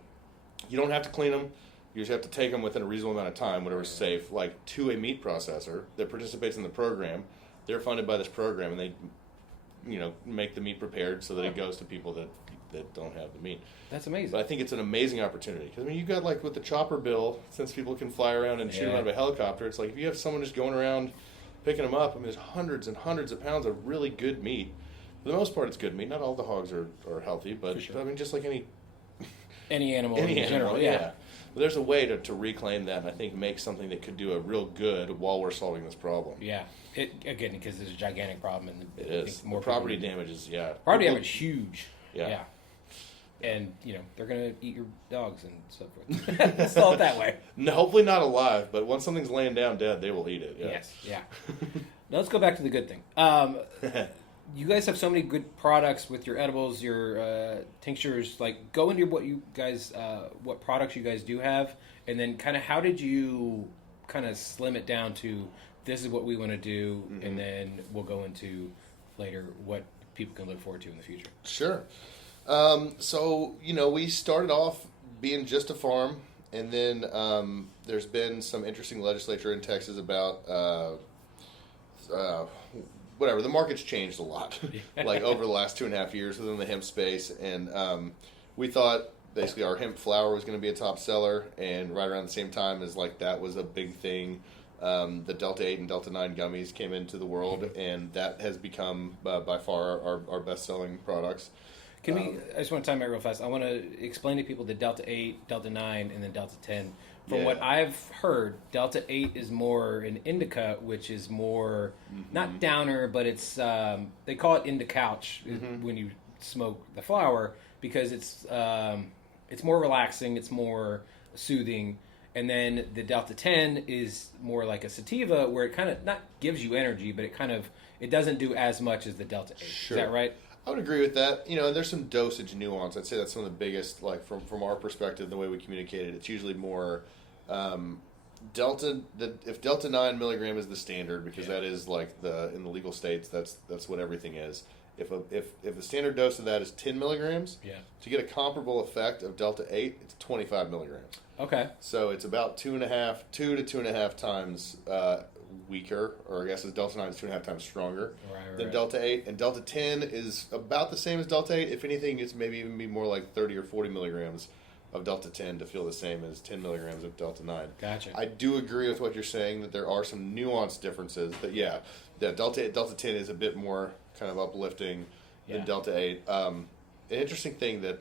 you don't have to clean them. You just have to take them within a reasonable amount of time, whatever's safe, like to a meat processor that participates in the program. They're funded by this program, and they, make the meat prepared so that it goes to people that don't have the meat. That's amazing. But I think it's an amazing opportunity because you got like with the chopper bill, since people can fly around and shoot them out of a helicopter. It's like if you have someone just going around picking them up. There's hundreds and hundreds of pounds of really good meat. For the most part, it's good meat. Not all the hogs are healthy, but sure. just like any animal in animal, general, yeah. But there's a way to reclaim that, and I think make something that could do a real good while we're solving this problem. Yeah. Again, because it's a gigantic problem. And It is. More property damage is, Property damage is huge. Yeah. And, they're going to eat your dogs and so forth. Let's call it that way. No, hopefully not alive, but once something's laying down dead, they will eat it. Yeah. Yes, yeah. Now let's go back to the good thing. You guys have so many good products with your edibles, your tinctures. Like, go into what products you guys do have, and then kind of how did you kind of slim it down to this is what we want to do, and then we'll go into later what people can look forward to in the future. Sure. So, we started off being just a farm, and then there's been some interesting legislature in Texas about whatever. The market's changed a lot, like over the last 2.5 years within the hemp space, and we thought basically our hemp flower was going to be a top seller, and right around the same time as like that was a big thing. The Delta 8 and Delta 9 gummies came into the world, and that has become by far our best-selling products. I just want to time out real fast. I want to explain to people the Delta 8, Delta 9, and then Delta 10. From what I've heard, Delta 8 is more an indica, which is more, not downer, but it's, they call it indica couch when you smoke the flower, because it's more relaxing, it's more soothing. And then the Delta 10 is more like a sativa, where it kind of not gives you energy, but it doesn't do as much as the Delta 8. Sure. Is that right? I would agree with that. You know, there's some dosage nuance. I'd say that's some of the biggest, like from our perspective, the way we communicate it. It's usually more if Delta 9 milligram is the standard, because that is like in the legal states, that's what everything is. If the standard dose of that is 10 milligrams, to get a comparable effect of Delta 8, it's 25 milligrams. Okay. So it's about 2 to 2.5 times weaker, or I guess Delta 9 is 2.5 times stronger than Delta 8. And Delta 10 is about the same as Delta 8. If anything, it's maybe even be more like 30 or 40 milligrams of Delta 10 to feel the same as 10 milligrams of Delta 9. Gotcha. I do agree with what you're saying, that there are some nuanced differences. That Delta 10 is a bit more kind of uplifting than Delta 8. An interesting thing that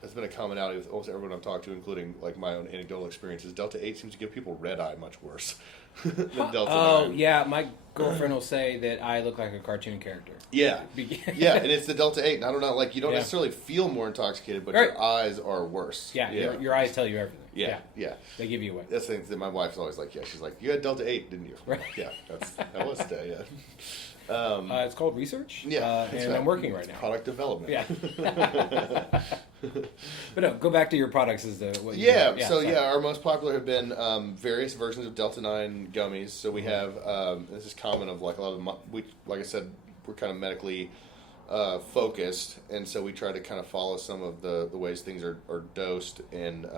has been a commonality with almost everyone I've talked to, including like my own anecdotal experiences, Delta 8 seems to give people red eye much worse than Delta 9. Oh, yeah. My girlfriend will say that I look like a cartoon character. Yeah. And it's the Delta 8. And I don't know, like, you don't necessarily feel more intoxicated, but your eyes are worse. Yeah. Your eyes tell you everything. Yeah. They give you away. That's the thing that my wife's always like, she's like, you had Delta 8, didn't you? Right. Yeah, that was today, it's called research. And right. I'm working right now. Product development. Yeah. But no, go back to your products. Our most popular have been various versions of Delta 9 gummies. So we have, this is common of like a lot of, like I said, we're kind of medically focused, and so we try to kind of follow some of the ways things are dosed and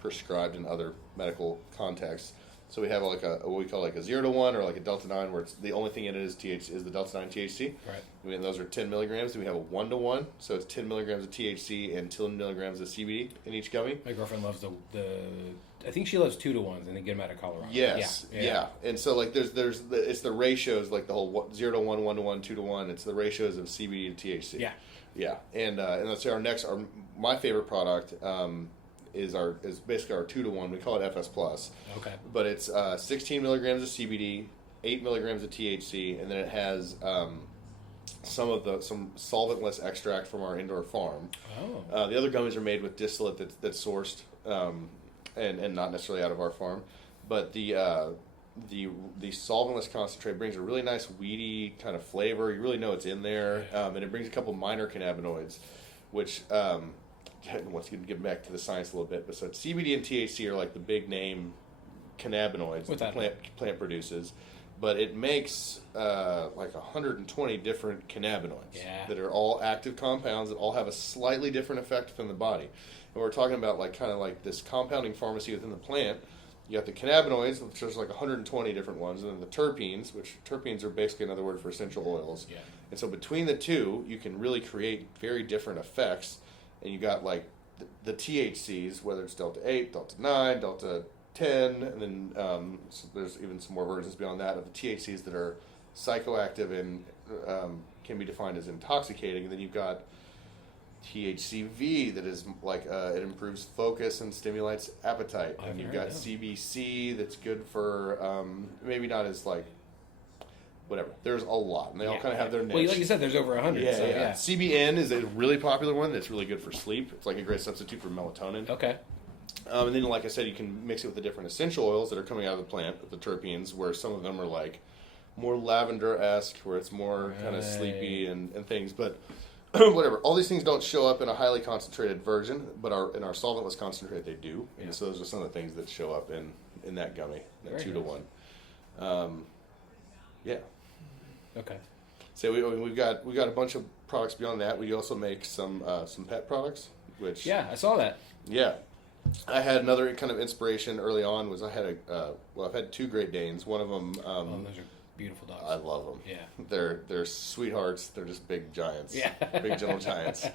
prescribed in other medical contexts. So we have like what we call like a 0 to 1 or like a Delta 9, where it's the only thing in it is the Delta 9 THC. Right. I mean, those are 10 milligrams. And we have a 1 to 1, so it's 10 milligrams of THC and 10 milligrams of CBD in each gummy. My girlfriend loves I think she loves 2 to 1s, and they get them out of Colorado. Yes, yeah. And so like it's the ratios, like the whole 0 to 1, 1 to 1, 2 to 1. It's the ratios of CBD to THC. Yeah. And let's say my favorite product is basically our 2 to 1. We call it FS Plus. Okay. But it's 16 milligrams of CBD, 8 milligrams of THC, and then it has some solventless extract from our indoor farm. Oh. The other gummies are made with distillate that's sourced and not necessarily out of our farm, but the solventless concentrate brings a really nice weedy kind of flavor. You really know it's in there, and it brings a couple minor cannabinoids, which once again, get back to the science a little bit. But so CBD and THC are like the big name cannabinoids that the plant produces, but it makes like 120 different cannabinoids that are all active compounds that all have a slightly different effect within the body. And we're talking about like kind of like this compounding pharmacy within the plant. You got the cannabinoids, which there's like 120 different ones, and then the terpenes, which terpenes are basically another word for essential oils. Yeah. And so between the two, you can really create very different effects. And you got like the THCs, whether it's Delta 8, Delta 9, Delta 10, and then so there's even some more versions beyond that of the THCs that are psychoactive and can be defined as intoxicating. And then you've got THCV that is like it improves focus and stimulates appetite. And you've got CBC that's good for maybe not as like whatever. There's a lot, and they all kind of have their niche. Well, like you said, there's over 100. Yeah. CBN is a really popular one that's really good for sleep. It's like a great substitute for melatonin. Okay. And then, like I said, you can mix it with the different essential oils that are coming out of the plant, the terpenes, where some of them are like more lavender-esque, where it's more kind of sleepy and things. But whatever. All these things don't show up in a highly concentrated version, but in our solventless concentrate, they do. Yeah. And so those are some of the things that show up in that gummy, that 2 to 1. Yeah. Okay. So we've got a bunch of products beyond that. We also make some pet products, which I saw that. Yeah, I had another kind of inspiration early on. Was I had I've had 2 Great Danes. One of them. Those are beautiful dogs. I love them. Yeah. They're sweethearts. They're just big giants. Yeah. Big gentle giants.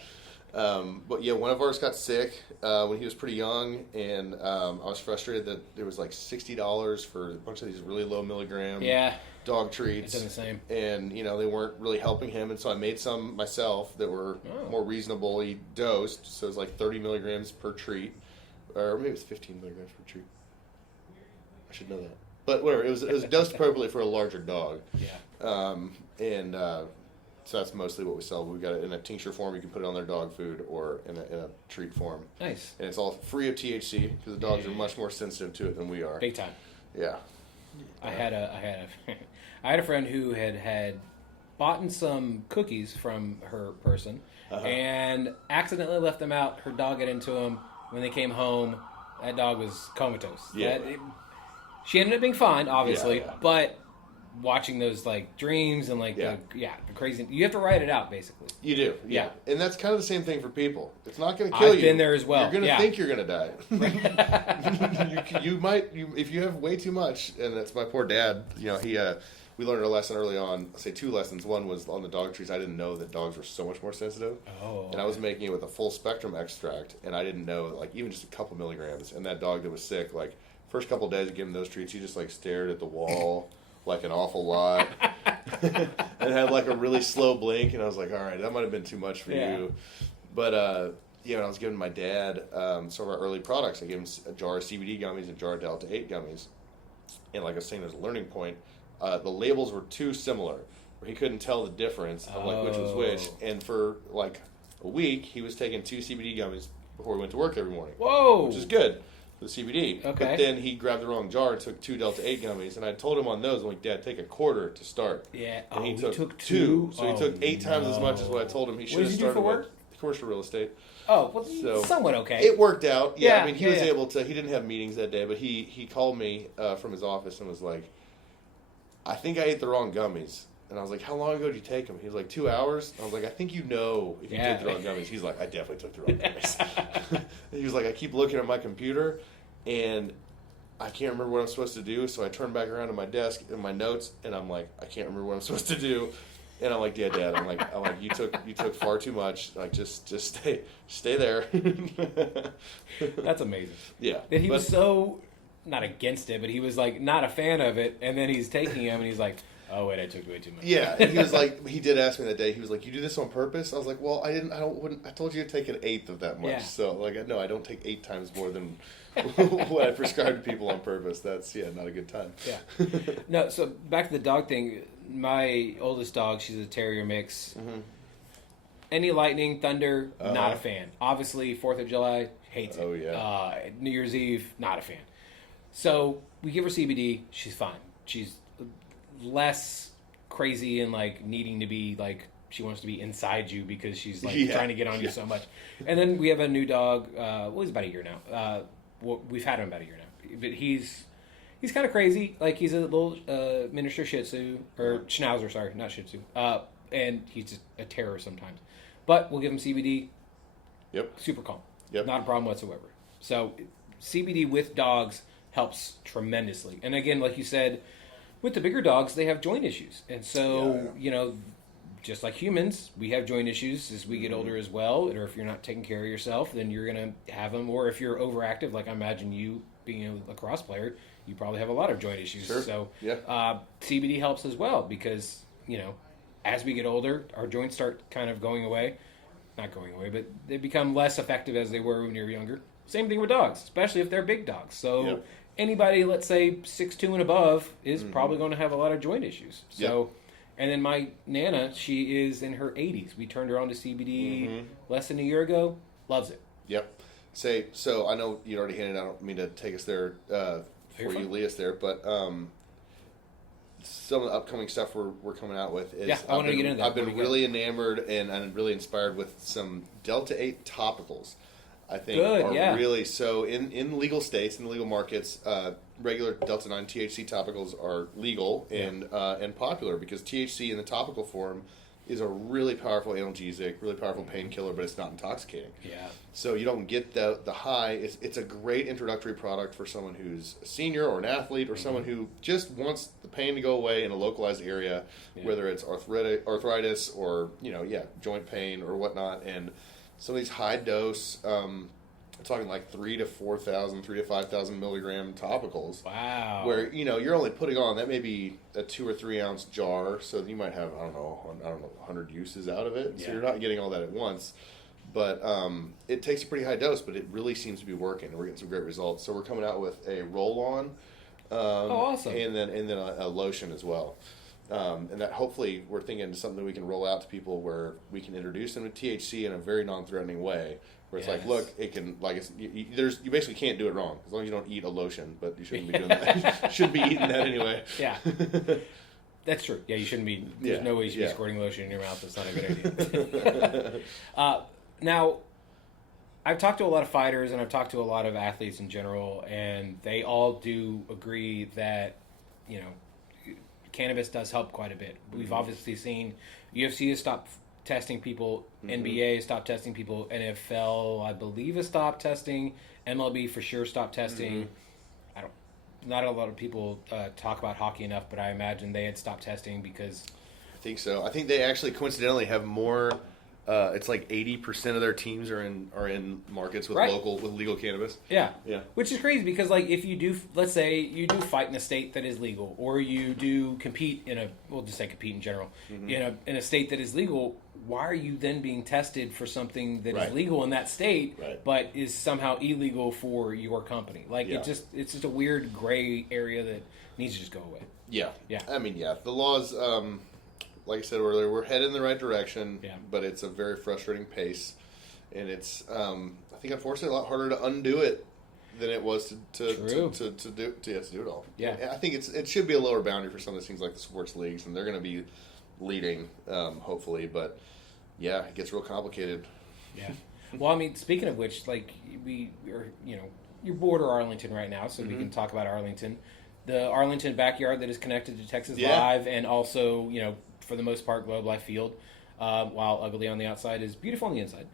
But yeah, one of ours got sick when he was pretty young, and I was frustrated that it was like $60 for a bunch of these really low milligram dog treats. It's the same. And they weren't really helping him, and so I made some myself that were more reasonably dosed. So it was like 30 milligrams per treat, or maybe it was 15 milligrams per treat. I should know that, but whatever. It was dosed appropriately for a larger dog. Yeah. So that's mostly what we sell. We've got it in a tincture form. You can put it on their dog food, or in a treat form. Nice. And it's all free of THC because the dogs are much more sensitive to it than we are. Big time. Yeah. I had a friend who had bought some cookies from her person and accidentally left them out. Her dog got into them. When they came home, that dog was comatose. Yeah. She ended up being fine, obviously, Yeah. but watching those like dreams and like the crazy, you have to write it out basically. You do, Yeah. And that's kind of the same thing for people. It's not going to kill you. I've been there as well. You're going to Yeah. think you're going to die. you might, if you have way too much, and that's my poor dad. You know, we learned a lesson early on. I'll say 2 lessons. One was on the dog treats. I didn't know that dogs were so much more sensitive. Oh. And I was making it with a full spectrum extract, and I didn't know, like, even just a couple milligrams. And that dog that was sick, like, first couple of days of giving those treats, he just, like, stared at the wall like an awful lot and had, like, a really slow blink. And I was like, all right, that might have been too much for you. But, when I was giving my dad some of our early products, I gave him a jar of CBD gummies and a jar of Delta 8 gummies. And like I was saying, as a learning point, the labels were too similar, where he couldn't tell the difference of like which was which. And for like a week, he was taking 2 CBD gummies before he went to work every morning. Whoa! Which is good for the CBD. Okay. But then he grabbed the wrong jar and took 2 Delta 8 gummies, and I told him on those, I'm like, Dad, take a quarter to start. Yeah. And he he took 2. So he took 8 times as much as what I told him he should What have did you do started for work? with. Commercial real estate. Oh, well, So, somewhat okay. It worked out. Yeah, I mean, he was yeah. able to. He didn't have meetings that day, but he called me from his office and was like, I think I ate the wrong gummies. And I was like, how long ago did you take them? He was like, 2 hours. I was like, I think you know if you take the wrong gummies. He's like, I definitely took the wrong gummies. He was like, I keep looking at my computer, and I can't remember what I'm supposed to do. So I turn back around to my desk and my notes, and I'm like, I can't remember what I'm supposed to do. And I'm like, yeah, Dad. I'm like, you took far too much. Like, just stay there. That's amazing. Yeah. That he was so not against it, but he was like not a fan of it, and then he's taking him, and he's like, oh wait, I took way too much. Yeah, and he was like, he did ask me that day. He was like, you do this on purpose? I was like, well, I told you to take an eighth of that much. Yeah. So like, no, I don't take 8 times more than what I prescribe to people on purpose. That's not a good time. Yeah. No, so back to the dog thing. My oldest dog, she's a terrier mix. Mm-hmm. Any lightning, thunder, not a fan. Obviously, 4th of July, hates it. Oh, yeah. New Year's Eve, not a fan. So we give her CBD. She's fine. She's less crazy and like needing to be like she wants to be inside you because she's like trying to get on you so much. And then we have a new dog. Well, he's about a year now. We've had him about a year now, but he's kind of crazy. Like he's a little miniature Shih Tzu or Schnauzer. Sorry, not Shih Tzu. And he's just a terror sometimes. But we'll give him CBD. Yep. Super calm. Yep. Not a problem whatsoever. So CBD with dogs helps tremendously. And again, like you said, with the bigger dogs, they have joint issues. And so, just like humans, we have joint issues as we get older as well. Or if you're not taking care of yourself, then you're going to have them. Or if you're overactive, like I imagine you being a lacrosse player, you probably have a lot of joint issues. Sure. So Yeah. CBD helps as well because, as we get older, our joints start kind of going away. Not going away, but they become less effective as they were when you're younger. Same thing with dogs, especially if they're big dogs. So anybody, let's say 6'2" and above, is probably going to have a lot of joint issues. So, and then my Nana, she is in her 80s. We turned her on to CBD less than a year ago. Loves it. Yep. So I know you already hinted. I don't mean to take us there before you lead us there, but some of the upcoming stuff we're coming out with is I want to get into that. I've been really enamored and I'm really inspired with some Delta 8 topicals. I think are really so in legal states, in legal markets, regular Delta 9 THC topicals are legal and popular because THC in the topical form is a really powerful analgesic, really powerful painkiller, but it's not intoxicating. Yeah. So you don't get the high. It's a great introductory product for someone who's a senior or an athlete or someone who just wants the pain to go away in a localized area, whether it's arthritis or joint pain or whatnot. And some of these high dose, I'm talking like 3,000 to 4,000, 3,000 to 5,000 milligram topicals. Wow. Where you're only putting on that may be a 2 or 3 ounce jar, so you might have I don't know 100 uses out of it. So you're not getting all that at once. But it takes a pretty high dose, but it really seems to be working, and we're getting some great results. So we're coming out with a roll-on, awesome, and then a lotion as well. And that hopefully we're thinking something we can roll out to people where we can introduce them to THC in a very non-threatening way. Where it's like, look, it can you basically can't do it wrong as long as you don't eat a lotion, but you shouldn't be doing that. You shouldn't be eating that anyway. Yeah. That's true. Yeah, you shouldn't be. There's no way you should be squirting lotion in your mouth. That's not a good idea. Now, I've talked to a lot of fighters and I've talked to a lot of athletes in general, and they all do agree that, you know, cannabis does help quite a bit. We've obviously seen UFC has stopped testing people, NBA has stopped testing people, NFL, I believe, has stopped testing, MLB for sure stopped testing. Not a lot of people talk about hockey enough, but I imagine they had stopped testing because... I think so. I think they actually coincidentally have more... it's like 80% of their teams are in markets with with legal cannabis. Yeah. Which is crazy because, like, if you do, let's say you do fight in a state that is legal, or you do compete in a, we'll just say compete in general, in a state that is legal, why are you then being tested for something that is legal in that state, but is somehow illegal for your company? Like, it's just a weird gray area that needs to just go away. Yeah. I mean, the laws. Like I said earlier, we're headed in the right direction, but it's a very frustrating pace, and it's I think unfortunately a lot harder to undo it than it was to do it all. Yeah, I think it should be a lower boundary for some of these things like the sports leagues, and they're going to be leading hopefully, but it gets real complicated. Yeah. Well, I mean, speaking of which, like we are, you know, you border Arlington right now, so we can talk about Arlington. The Arlington backyard that is connected to Texas Live, and also, you know, for the most part, Globe Life Field, while ugly on the outside, is beautiful on the inside.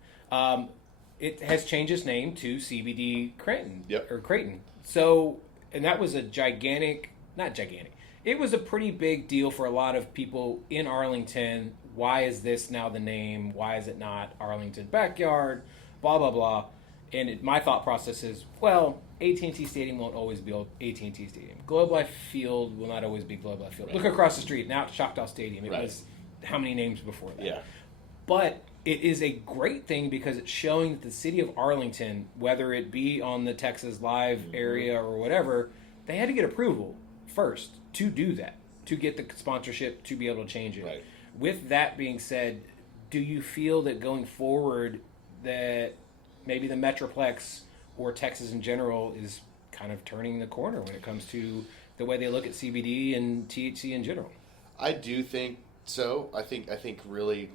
It has changed its name to CBD Creighton. So, and that was a not gigantic. It was a pretty big deal for a lot of people in Arlington. Why is this now the name? Why is it not Arlington Backyard? Blah, blah, blah. And my thought process is, well, AT&T Stadium won't always be AT&T Stadium. Globe Life Field will not always be Globe Life Field. Look across the street. Now it's Choctaw Stadium. It was how many names before that? Yeah. But it is a great thing because it's showing that the city of Arlington, whether it be on the Texas Live area or whatever, they had to get approval first to do that, to get the sponsorship, to be able to change it. Right. With that being said, do you feel that going forward that maybe the Metroplex or Texas in general is kind of turning the corner when it comes to the way they look at CBD and THC in general? I do think so. I think really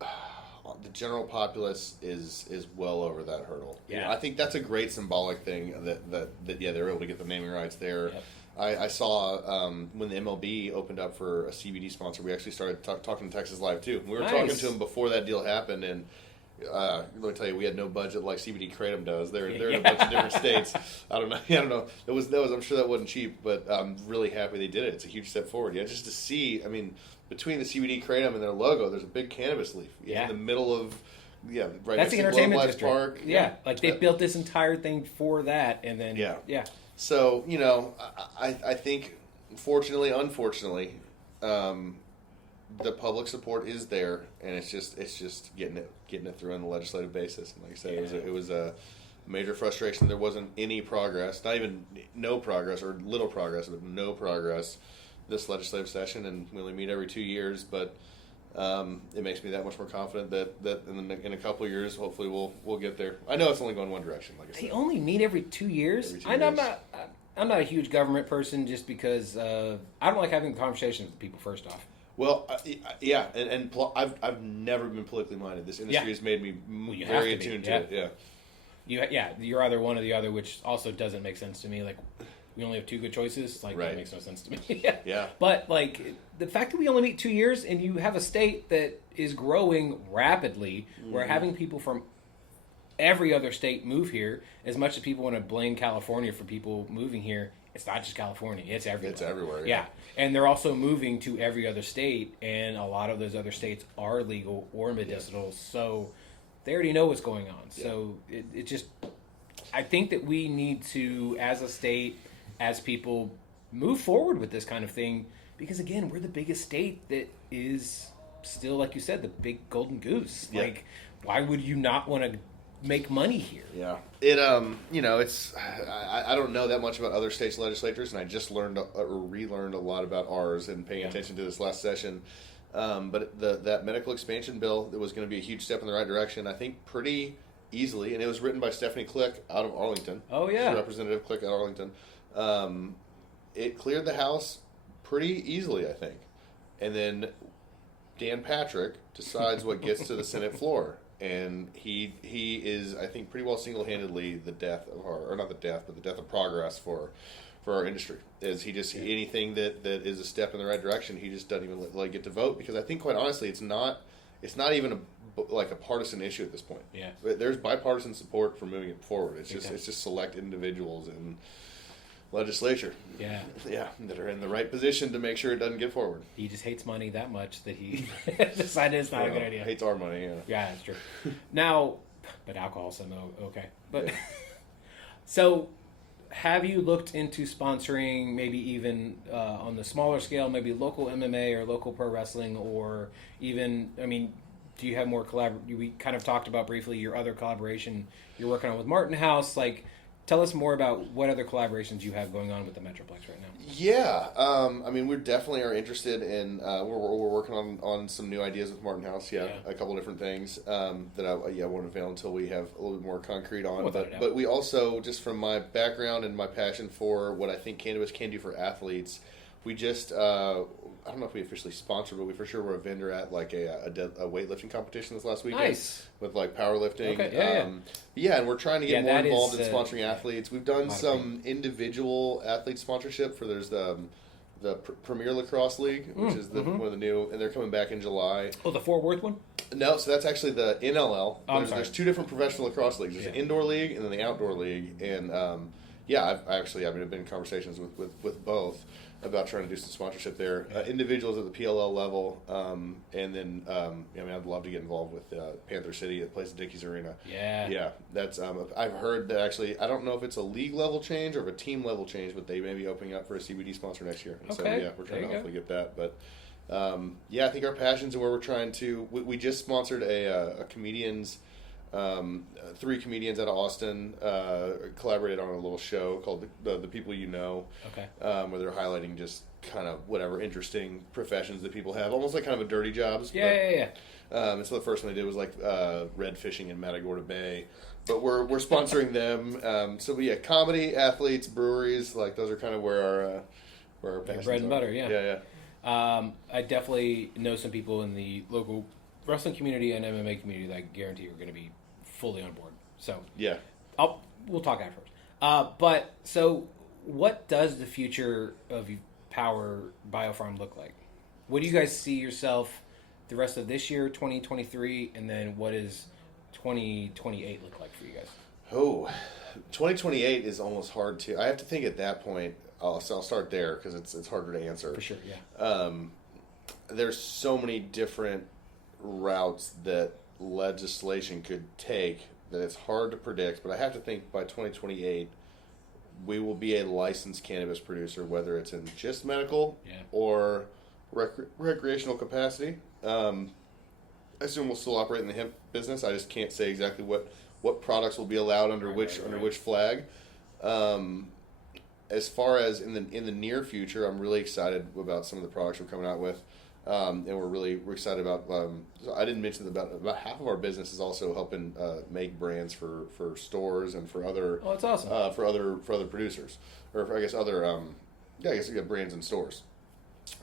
the general populace is well over that hurdle. Yeah, you know, I think that's a great symbolic thing that they're able to get the naming rights there. Yep. I saw when the MLB opened up for a CBD sponsor, we actually started talking to Texas Live too. We were talking to them before that deal happened, and let me tell you, we had no budget like CBD Kratom does. They're in a bunch of different states. I don't know. That was. I'm sure that wasn't cheap, but I'm really happy they did it. It's a huge step forward. Yeah, just to see. I mean, between the CBD Kratom and their logo, there's a big cannabis leaf in the middle of. Yeah, right. That's the entertainment district. Park. Yeah, like they built this entire thing for that, and then So I think, fortunately, unfortunately, the public support is there, and it's just getting it through on the legislative basis. And like I said, it was a major frustration. There wasn't any progress, not even no progress or little progress, but no progress this legislative session. And we only meet every 2 years, but it makes me that much more confident that in a couple of years, hopefully we'll get there. I know it's only going one direction. Like I said, they only meet every 2 years. I'm not a huge government person just because I don't like having conversations with people. First off. Well, and I've never been politically minded. This industry has made me very attuned to it. You're either one or the other, which also doesn't make sense to me. Like, we only have two good choices. Like, that makes no sense to me. But like the fact that we only meet 2 years and you have a state that is growing rapidly, we're having people from every other state move here. As much as people want to blame California for people moving here, it's not just California. It's everywhere. It's everywhere. Yeah. And they're also moving to every other state, and a lot of those other states are legal or medicinal, so they already know what's going on. So it just, I think that we need to, as a state, as people, move forward with this kind of thing, because again, we're the biggest state that is still, like you said, the big golden goose. Yeah. Like, why would you not want to make money here? Yeah. It it's I don't know that much about other states' legislatures, and I just learned or relearned a lot about ours and paying attention to this last session. But that medical expansion bill that was going to be a huge step in the right direction, I think pretty easily, and it was written by Stephanie Click out of Arlington. Oh yeah, Representative Click out of Arlington. It cleared the House pretty easily, I think. And then Dan Patrick decides what gets to the Senate floor. And he is, I think, pretty well single-handedly the death of our, or not the death, but the death of progress for our industry. Is he just anything that is a step in the right direction, he just doesn't even let get to vote, because I think, quite honestly, it's not even like a partisan issue at this point. Yeah, there's bipartisan support for moving it forward. It's just select individuals in legislature. Yeah, that are in the right position to make sure it doesn't get forward. He just hates money that much that he decided it's not a good idea. Hates our money. Yeah, that's true. Now, but alcohol, so no, okay. But so, have you looked into sponsoring, maybe even on the smaller scale, maybe local MMA or local pro wrestling, or even, I mean, do you have more we kind of talked about briefly your other collaboration you're working on with Martin House. Like, tell us more about what other collaborations you have going on with the Metroplex right now. Yeah, I mean, we definitely are interested in. We're working on some new ideas with Martin House. Yeah, a couple different things that I won't unveil until we have a little bit more concrete on. But we also, just from my background and my passion for what I think cannabis can do for athletes, we just I don't know if we officially sponsored, but we for sure were a vendor at like a weightlifting competition this last weekend. Nice. With like powerlifting. Okay, and we're trying to get more involved in sponsoring athletes. We've done some individual athlete sponsorship for there's the Premier Lacrosse League, which is one of the new, and they're coming back in July. Oh, the Fort Worth one? No, so that's actually the NLL. There's two different professional lacrosse leagues. There's an indoor league and then the outdoor league. And I've been in conversations with both about trying to do some sponsorship there. Individuals at the PLL level, and then I'd love to get involved with Panther City that plays at Dickies Arena. Yeah, that's I've heard that actually. I don't know if it's a league level change or if a team level change, but they may be opening up for a CBD sponsor next year. And okay. So we're trying to hopefully get that. But I think our passions and where we're trying to. We just sponsored a comedians. 3 comedians out of Austin collaborated on a little show called the People You Know. Okay. Where they're highlighting just kind of whatever interesting professions that people have, almost like kind of a dirty jobs. Yeah. And so the first one they did was like red fishing in Matagorda Bay, but we're sponsoring them. Comedy, athletes, breweries, like those are kind of where our passions bread and butter. Yeah. I definitely know some people in the local wrestling community and MMA community that I guarantee are going to be fully on board. So we'll talk afterwards. But so, what does the future of Power BioPharm look like? What do you guys see yourself the rest of this year, 2023, and then what does 2028 look like for you guys? Oh, 2028 is almost hard to. I have to think at that point. I'll start there because it's harder to answer. For sure, yeah. There's so many different routes that legislation could take that it's hard to predict, but I have to think by 2028 we will be a licensed cannabis producer, whether it's in just medical or recreational capacity. I assume we'll still operate in the hemp business. I just can't say exactly what products will be allowed under which flag. As far as in the near future, I'm really excited about some of the products we're coming out with. And we're excited about. So I didn't mention that about half of our business is also helping make brands for stores and for other. Oh, that's awesome. For other producers, or for, I guess other. Brands and stores.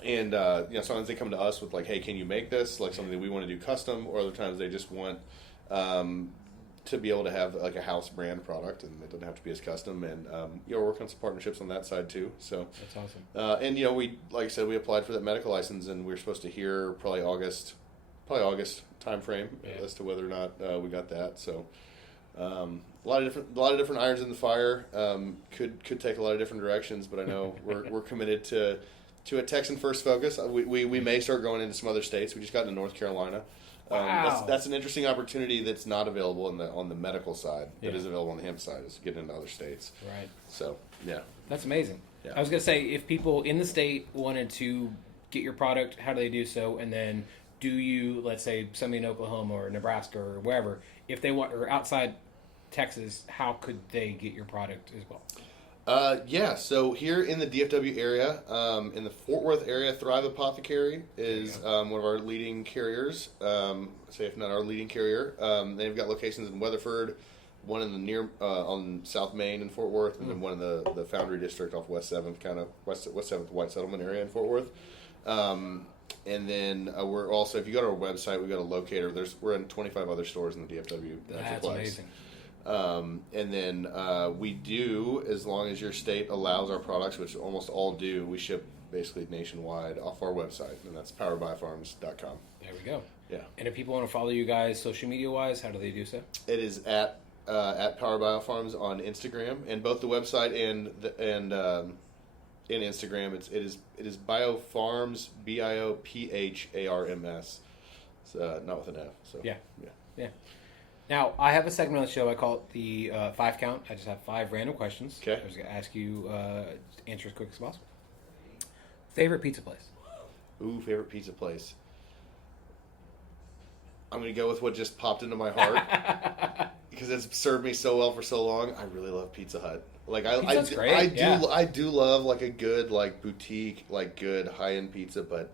And sometimes they come to us with like, hey, can you make this? Like something that we want to do custom, or other times they just want to be able to have like a house brand product, and it doesn't have to be as custom. And we're working on some partnerships on that side too. So that's awesome. And we, like I said, we applied for that medical license, and we were supposed to hear probably August time frame as to whether or not we got that. So a lot of different irons in the fire. Could take a lot of different directions, but I know we're committed to a Texan first focus. We may start going into some other states. We just got into North Carolina. Wow. That's an interesting opportunity that's not available on the medical side, but is available on the hemp side, is getting into other states. Right. So, yeah. That's amazing. Yeah. I was going to say, if people in the state wanted to get your product, how do they do so? And then do you, let's say, somebody in Oklahoma or Nebraska or wherever, if they want, or outside Texas, how could they get your product as well? So here in the DFW area, in the Fort Worth area, Thrive Apothecary is one of our leading carriers, if not our leading carrier. They've got locations in Weatherford, one in the near on South Main in Fort Worth, and then one in the Foundry District off West 7th, kind of West 7th White Settlement area in Fort Worth. And then we're also, if you go to our website, we've got a locator. We're in 25 other stores in the DFW. That's amazing. And then we do, as long as your state allows our products, which almost all do, we ship basically nationwide off our website, and that's powerbiofarms.com. There we go. Yeah. And if people want to follow you guys social media wise, how do they do so? It is at Power BioPharms on Instagram, and both the website and in Instagram. It is BioPharms, BIOPHARMS. It's not with an F. So yeah. Now I have a segment on the show. I call it the 5 count. I just have 5 random questions. Okay. I'm just gonna ask you answer as quick as possible. Favorite pizza place? Ooh, favorite pizza place. I'm going to go with what just popped into my heart because it's served me so well for so long. I really love Pizza Hut. Like I do love like a good like boutique, like good high-end pizza, but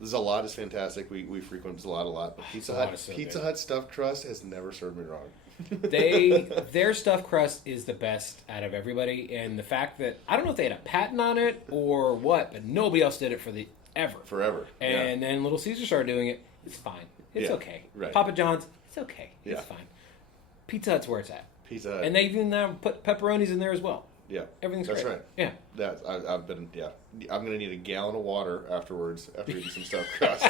there's a lot is fantastic. We frequent a lot. But Pizza Hut stuffed crust has never served me wrong. Their stuffed crust is the best out of everybody, and the fact that I don't know if they had a patent on it or what, but nobody else did it forever. And then Little Caesar started doing it. It's fine. It's okay. Right. Papa John's. It's okay. Yeah. It's fine. Pizza Hut's where it's at. Pizza Hut. And they even put pepperonis in there as well. Yeah. Everything's That's great. right. Yeah. I've been I'm gonna need a gallon of water afterwards after eating some stuffed crust,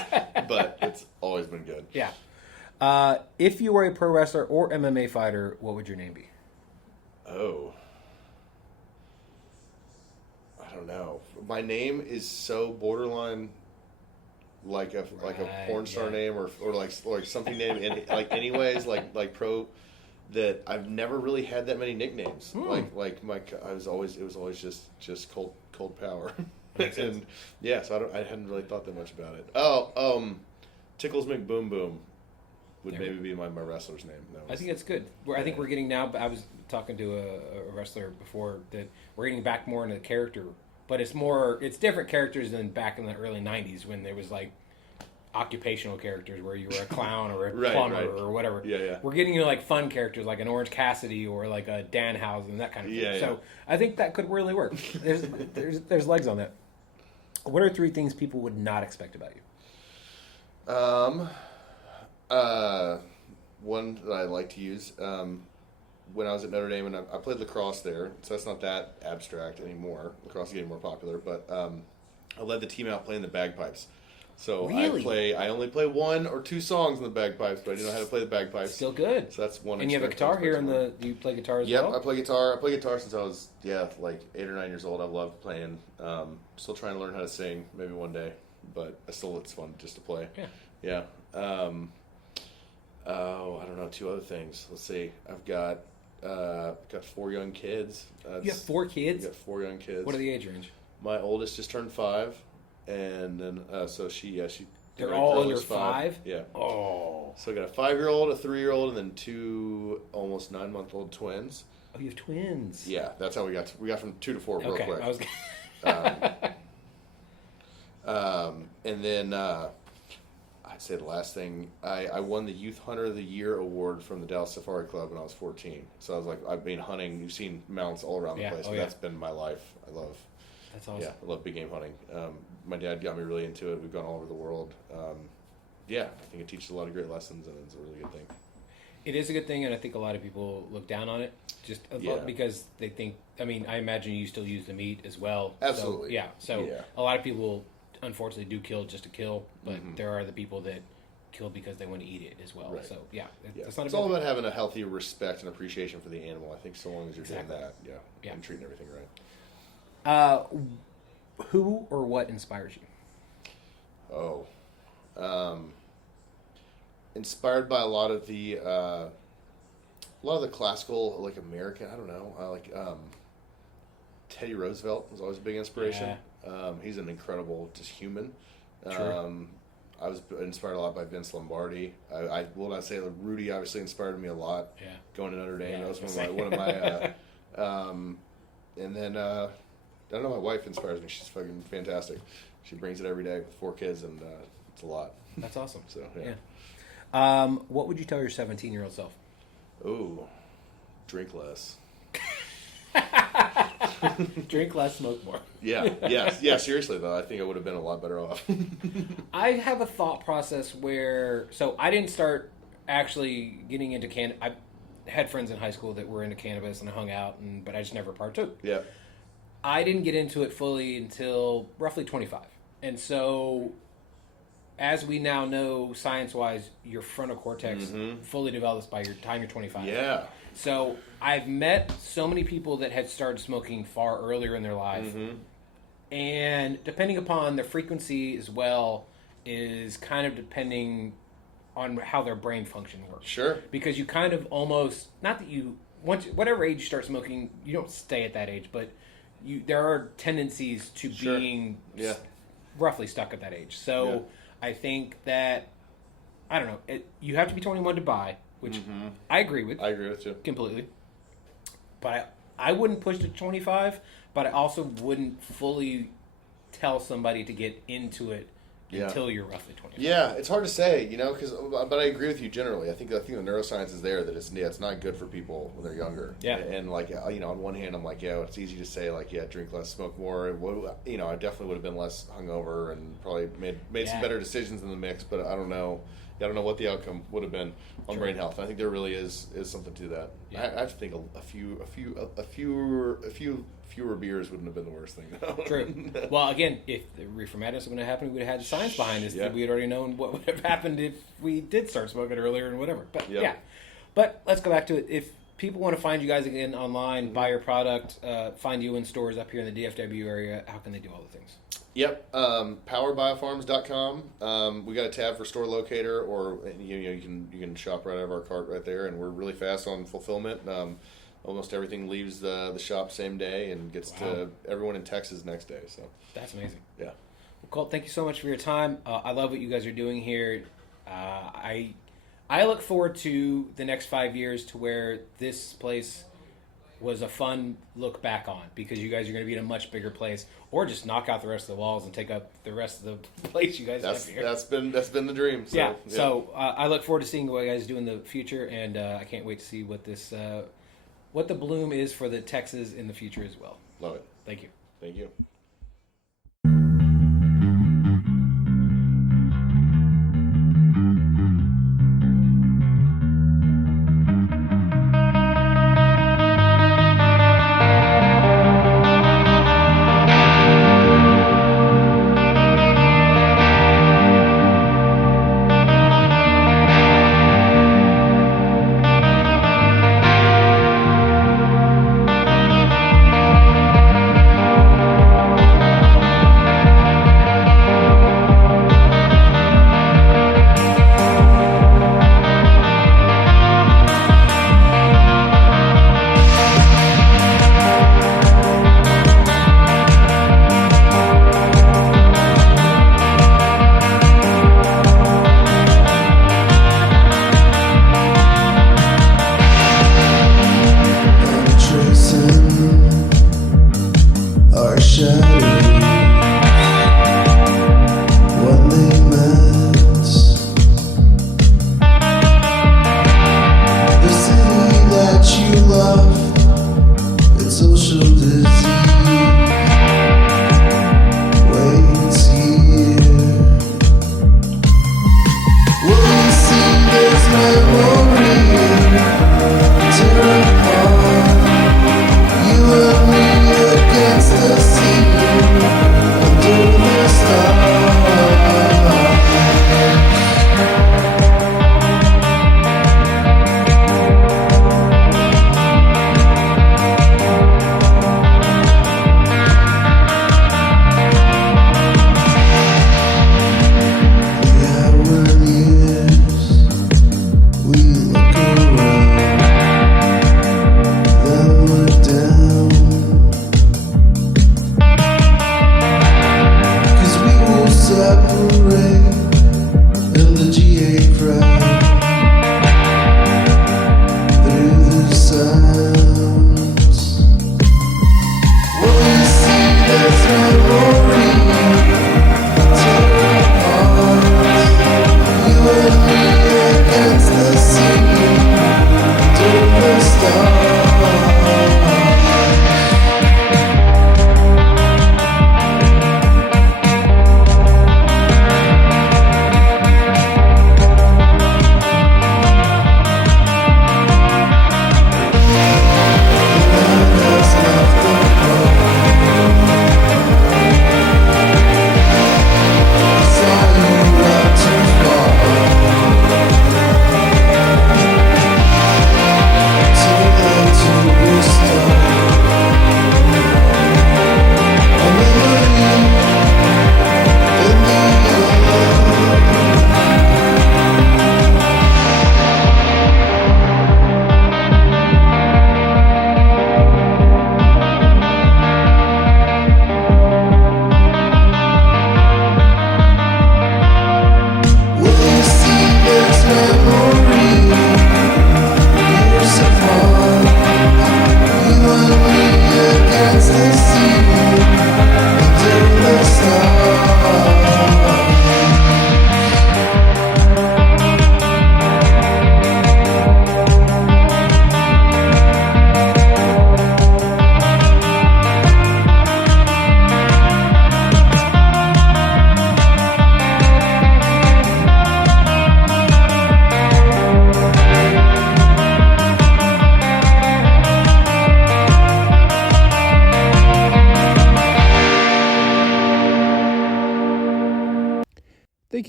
but it's always been good. Yeah. If you were a pro wrestler or MMA fighter, what would your name be? Oh. I don't know. My name is so borderline like a porn star name or like something name anyways like pro that I've never really had that many nicknames. Like it was always just Colt Power. And yeah, so I hadn't really thought that much about it. Tickles McBoom Boom would maybe be my wrestler's name. I think it's good. I think we're getting now. I was talking to a wrestler before that we're getting back more into the character, but it's different characters than back in the early '90s when there was like occupational characters where you were a clown or a plumber or whatever. Yeah. We're getting into like fun characters like an Orange Cassidy or like a Danhausen, that kind of thing. Yeah. So I think that could really work. There's legs on that. What are 3 things people would not expect about you? One that I like to use, when I was at Notre Dame, and I played lacrosse there, so that's not that abstract anymore. Lacrosse is getting more popular, but I led the team out playing the bagpipes. So really? I only play 1 or 2 songs in the bagpipes, but I didn't know how to play the bagpipes. Still good. So that's one. And you have a guitar here do you play guitar as well? Yep, I play guitar. I play guitar since I was like 8 or 9 years old. I've loved playing. Still trying to learn how to sing, maybe one day, but it's fun just to play. Yeah. I don't know, 2 other things. Let's see. I've got 4 young kids. You have 4 kids? I've got 4 young kids. What are the age range? My oldest just turned 5, and then so she. They're all under 5? Yeah. Oh. So I got a 5-year-old, a 3-year-old, and then 2 almost 9-month-old twins. Oh, you have twins. Yeah, that's how we got from 2 to 4 real quick. I was. And then I'd say the last thing, I won the Youth Hunter of the Year award from the Dallas Safari Club when I was 14. So I was like, I've been hunting. You've seen mounts all around the place. That's been my life. That's awesome. Yeah, I love big game hunting. My dad got me really into it. We've gone all over the world. I think it teaches a lot of great lessons, and it's a really good thing. It is a good thing, and I think a lot of people look down on it just because they think. I mean, I imagine you still use the meat as well. Absolutely. So a lot of people unfortunately do kill just to kill, but there are the people that kill because they want to eat it as well. Right. So it's not. It's all about having a healthy respect and appreciation for the animal. I think so long as you're doing that, and treating everything right. Who or what inspires you? Inspired by a lot of the classical, like American. I don't know. I like Teddy Roosevelt was always a big inspiration. Yeah. He's an incredible, just human. True. I was inspired a lot by Vince Lombardi. I will not say that Rudy obviously inspired me a lot. Yeah. Going to Notre Dame, that was one of my. And then I don't know. My wife inspires me. She's fucking fantastic. She brings it every day with 4 kids, and it's a lot. That's awesome. So yeah. What would you tell your 17-year-old self? Ooh, drink less. Drink less, smoke more. Yeah. Seriously though, I think I would have been a lot better off. I have a thought process where, so I didn't start actually getting into I had friends in high school that were into cannabis and I hung out, but I just never partook. Yeah. I didn't get into it fully until roughly 25. And so, as we now know, science-wise, your frontal cortex fully develops by your time you're 25. Yeah. So, I've met so many people that had started smoking far earlier in their life. And depending upon the frequency as well is kind of depending on how their brain function works. Sure. Because you kind of almost, not that you, whatever age you start smoking, you don't stay at that age, but there are tendencies to being roughly stuck at that age. So I think that, I don't know, you have to be 21 to buy, which I agree with. I agree with you. Completely. But I wouldn't push to 25, but I also wouldn't fully tell somebody to get into it until you're roughly 25. Yeah, it's hard to say, but I agree with you generally. I think the neuroscience is there that it's not good for people when they're younger. Yeah. And like, on one hand, I'm like, it's easy to say like, drink less, smoke more. I definitely would have been less hungover and probably made some better decisions in the mix. But I don't know. I don't know what the outcome would have been on brain health. I think there really is something to that. Yeah. I have to think a fewer beers wouldn't have been the worst thing. True. Well, again, if the reefer madness was going to happen, we would have had science behind this. We had already known what would have happened if we did start smoking earlier and whatever. But But let's go back to it. If people want to find you guys again online, buy your product, find you in stores up here in the DFW area, how can they do all the things? Yep, powerbiofarms.com. We got a tab for store locator, or you can shop right out of our cart right there, and we're really fast on fulfillment. Almost everything leaves the shop same day and gets to everyone in Texas next day. So that's amazing. Yeah. Well, Colt, thank you so much for your time. I love what you guys are doing here. I look forward to the next 5 years to where this place was a fun look back on, because you guys are going to be in a much bigger place, or just knock out the rest of the walls and take up the rest of the place you guys have here. That's been the dream. So, So I look forward to seeing what you guys do in the future, and I can't wait to see what this what the bloom is for the Texas in the future as well. Love it. Thank you. Thank you.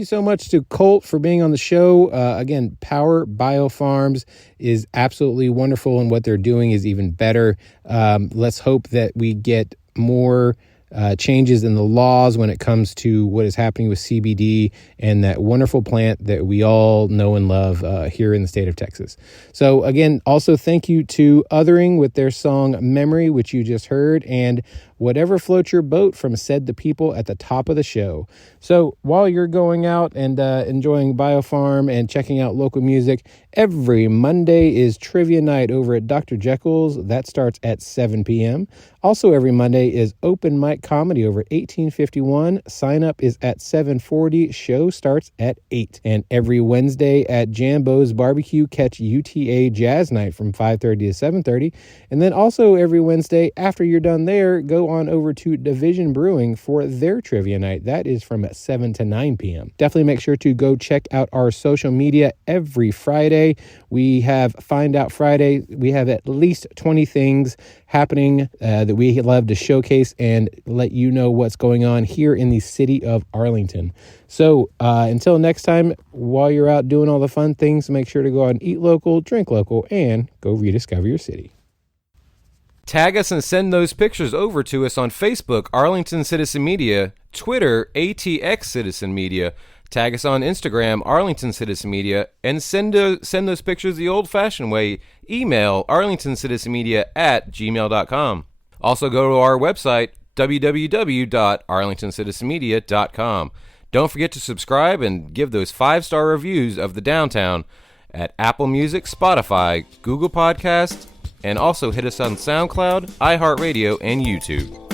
so much to Colt for being on the show. Again, Power BioPharms is absolutely wonderful, and what they're doing is even better. Let's hope that we get more changes in the laws when it comes to what is happening with CBD and that wonderful plant that we all know and love here in the state of Texas. So again, also thank you to Othering with their song Memory, which you just heard, and Whatever Floats Your Boat from Said the People at the top of the show. So while you're going out and enjoying BioPharm and checking out local music, every Monday is trivia night over at Dr. Jekyll's. That starts at 7 p.m. Also every Monday is open mic comedy over at 1851. Sign up is at 7:40. Show starts at 8. And every Wednesday at Jambo's Barbecue, catch UTA Jazz Night from 5:30 to 7:30. And then also every Wednesday after you're done there, go on over to Division Brewing for their trivia night. That is from 7 to 9 p.m. Definitely make sure to go check out our social media every Friday. We have Find Out Friday. We have at least 20 things happening that we love to showcase and let you know what's going on here in the city of Arlington. So until next time, while you're out doing all the fun things, make sure to go out and eat local, drink local, and go rediscover your city. Tag us and send those pictures over to us on Facebook, Arlington Citizen Media, Twitter, ATX Citizen Media. Tag us on Instagram, Arlington Citizen Media, and send those pictures the old-fashioned way. Email arlingtoncitizenmedia@gmail.com. Also go to our website, www.arlingtoncitizenmedia.com. Don't forget to subscribe and give those 5-star reviews of the Downtown at Apple Music, Spotify, Google Podcasts, and also hit us on SoundCloud, iHeartRadio, and YouTube.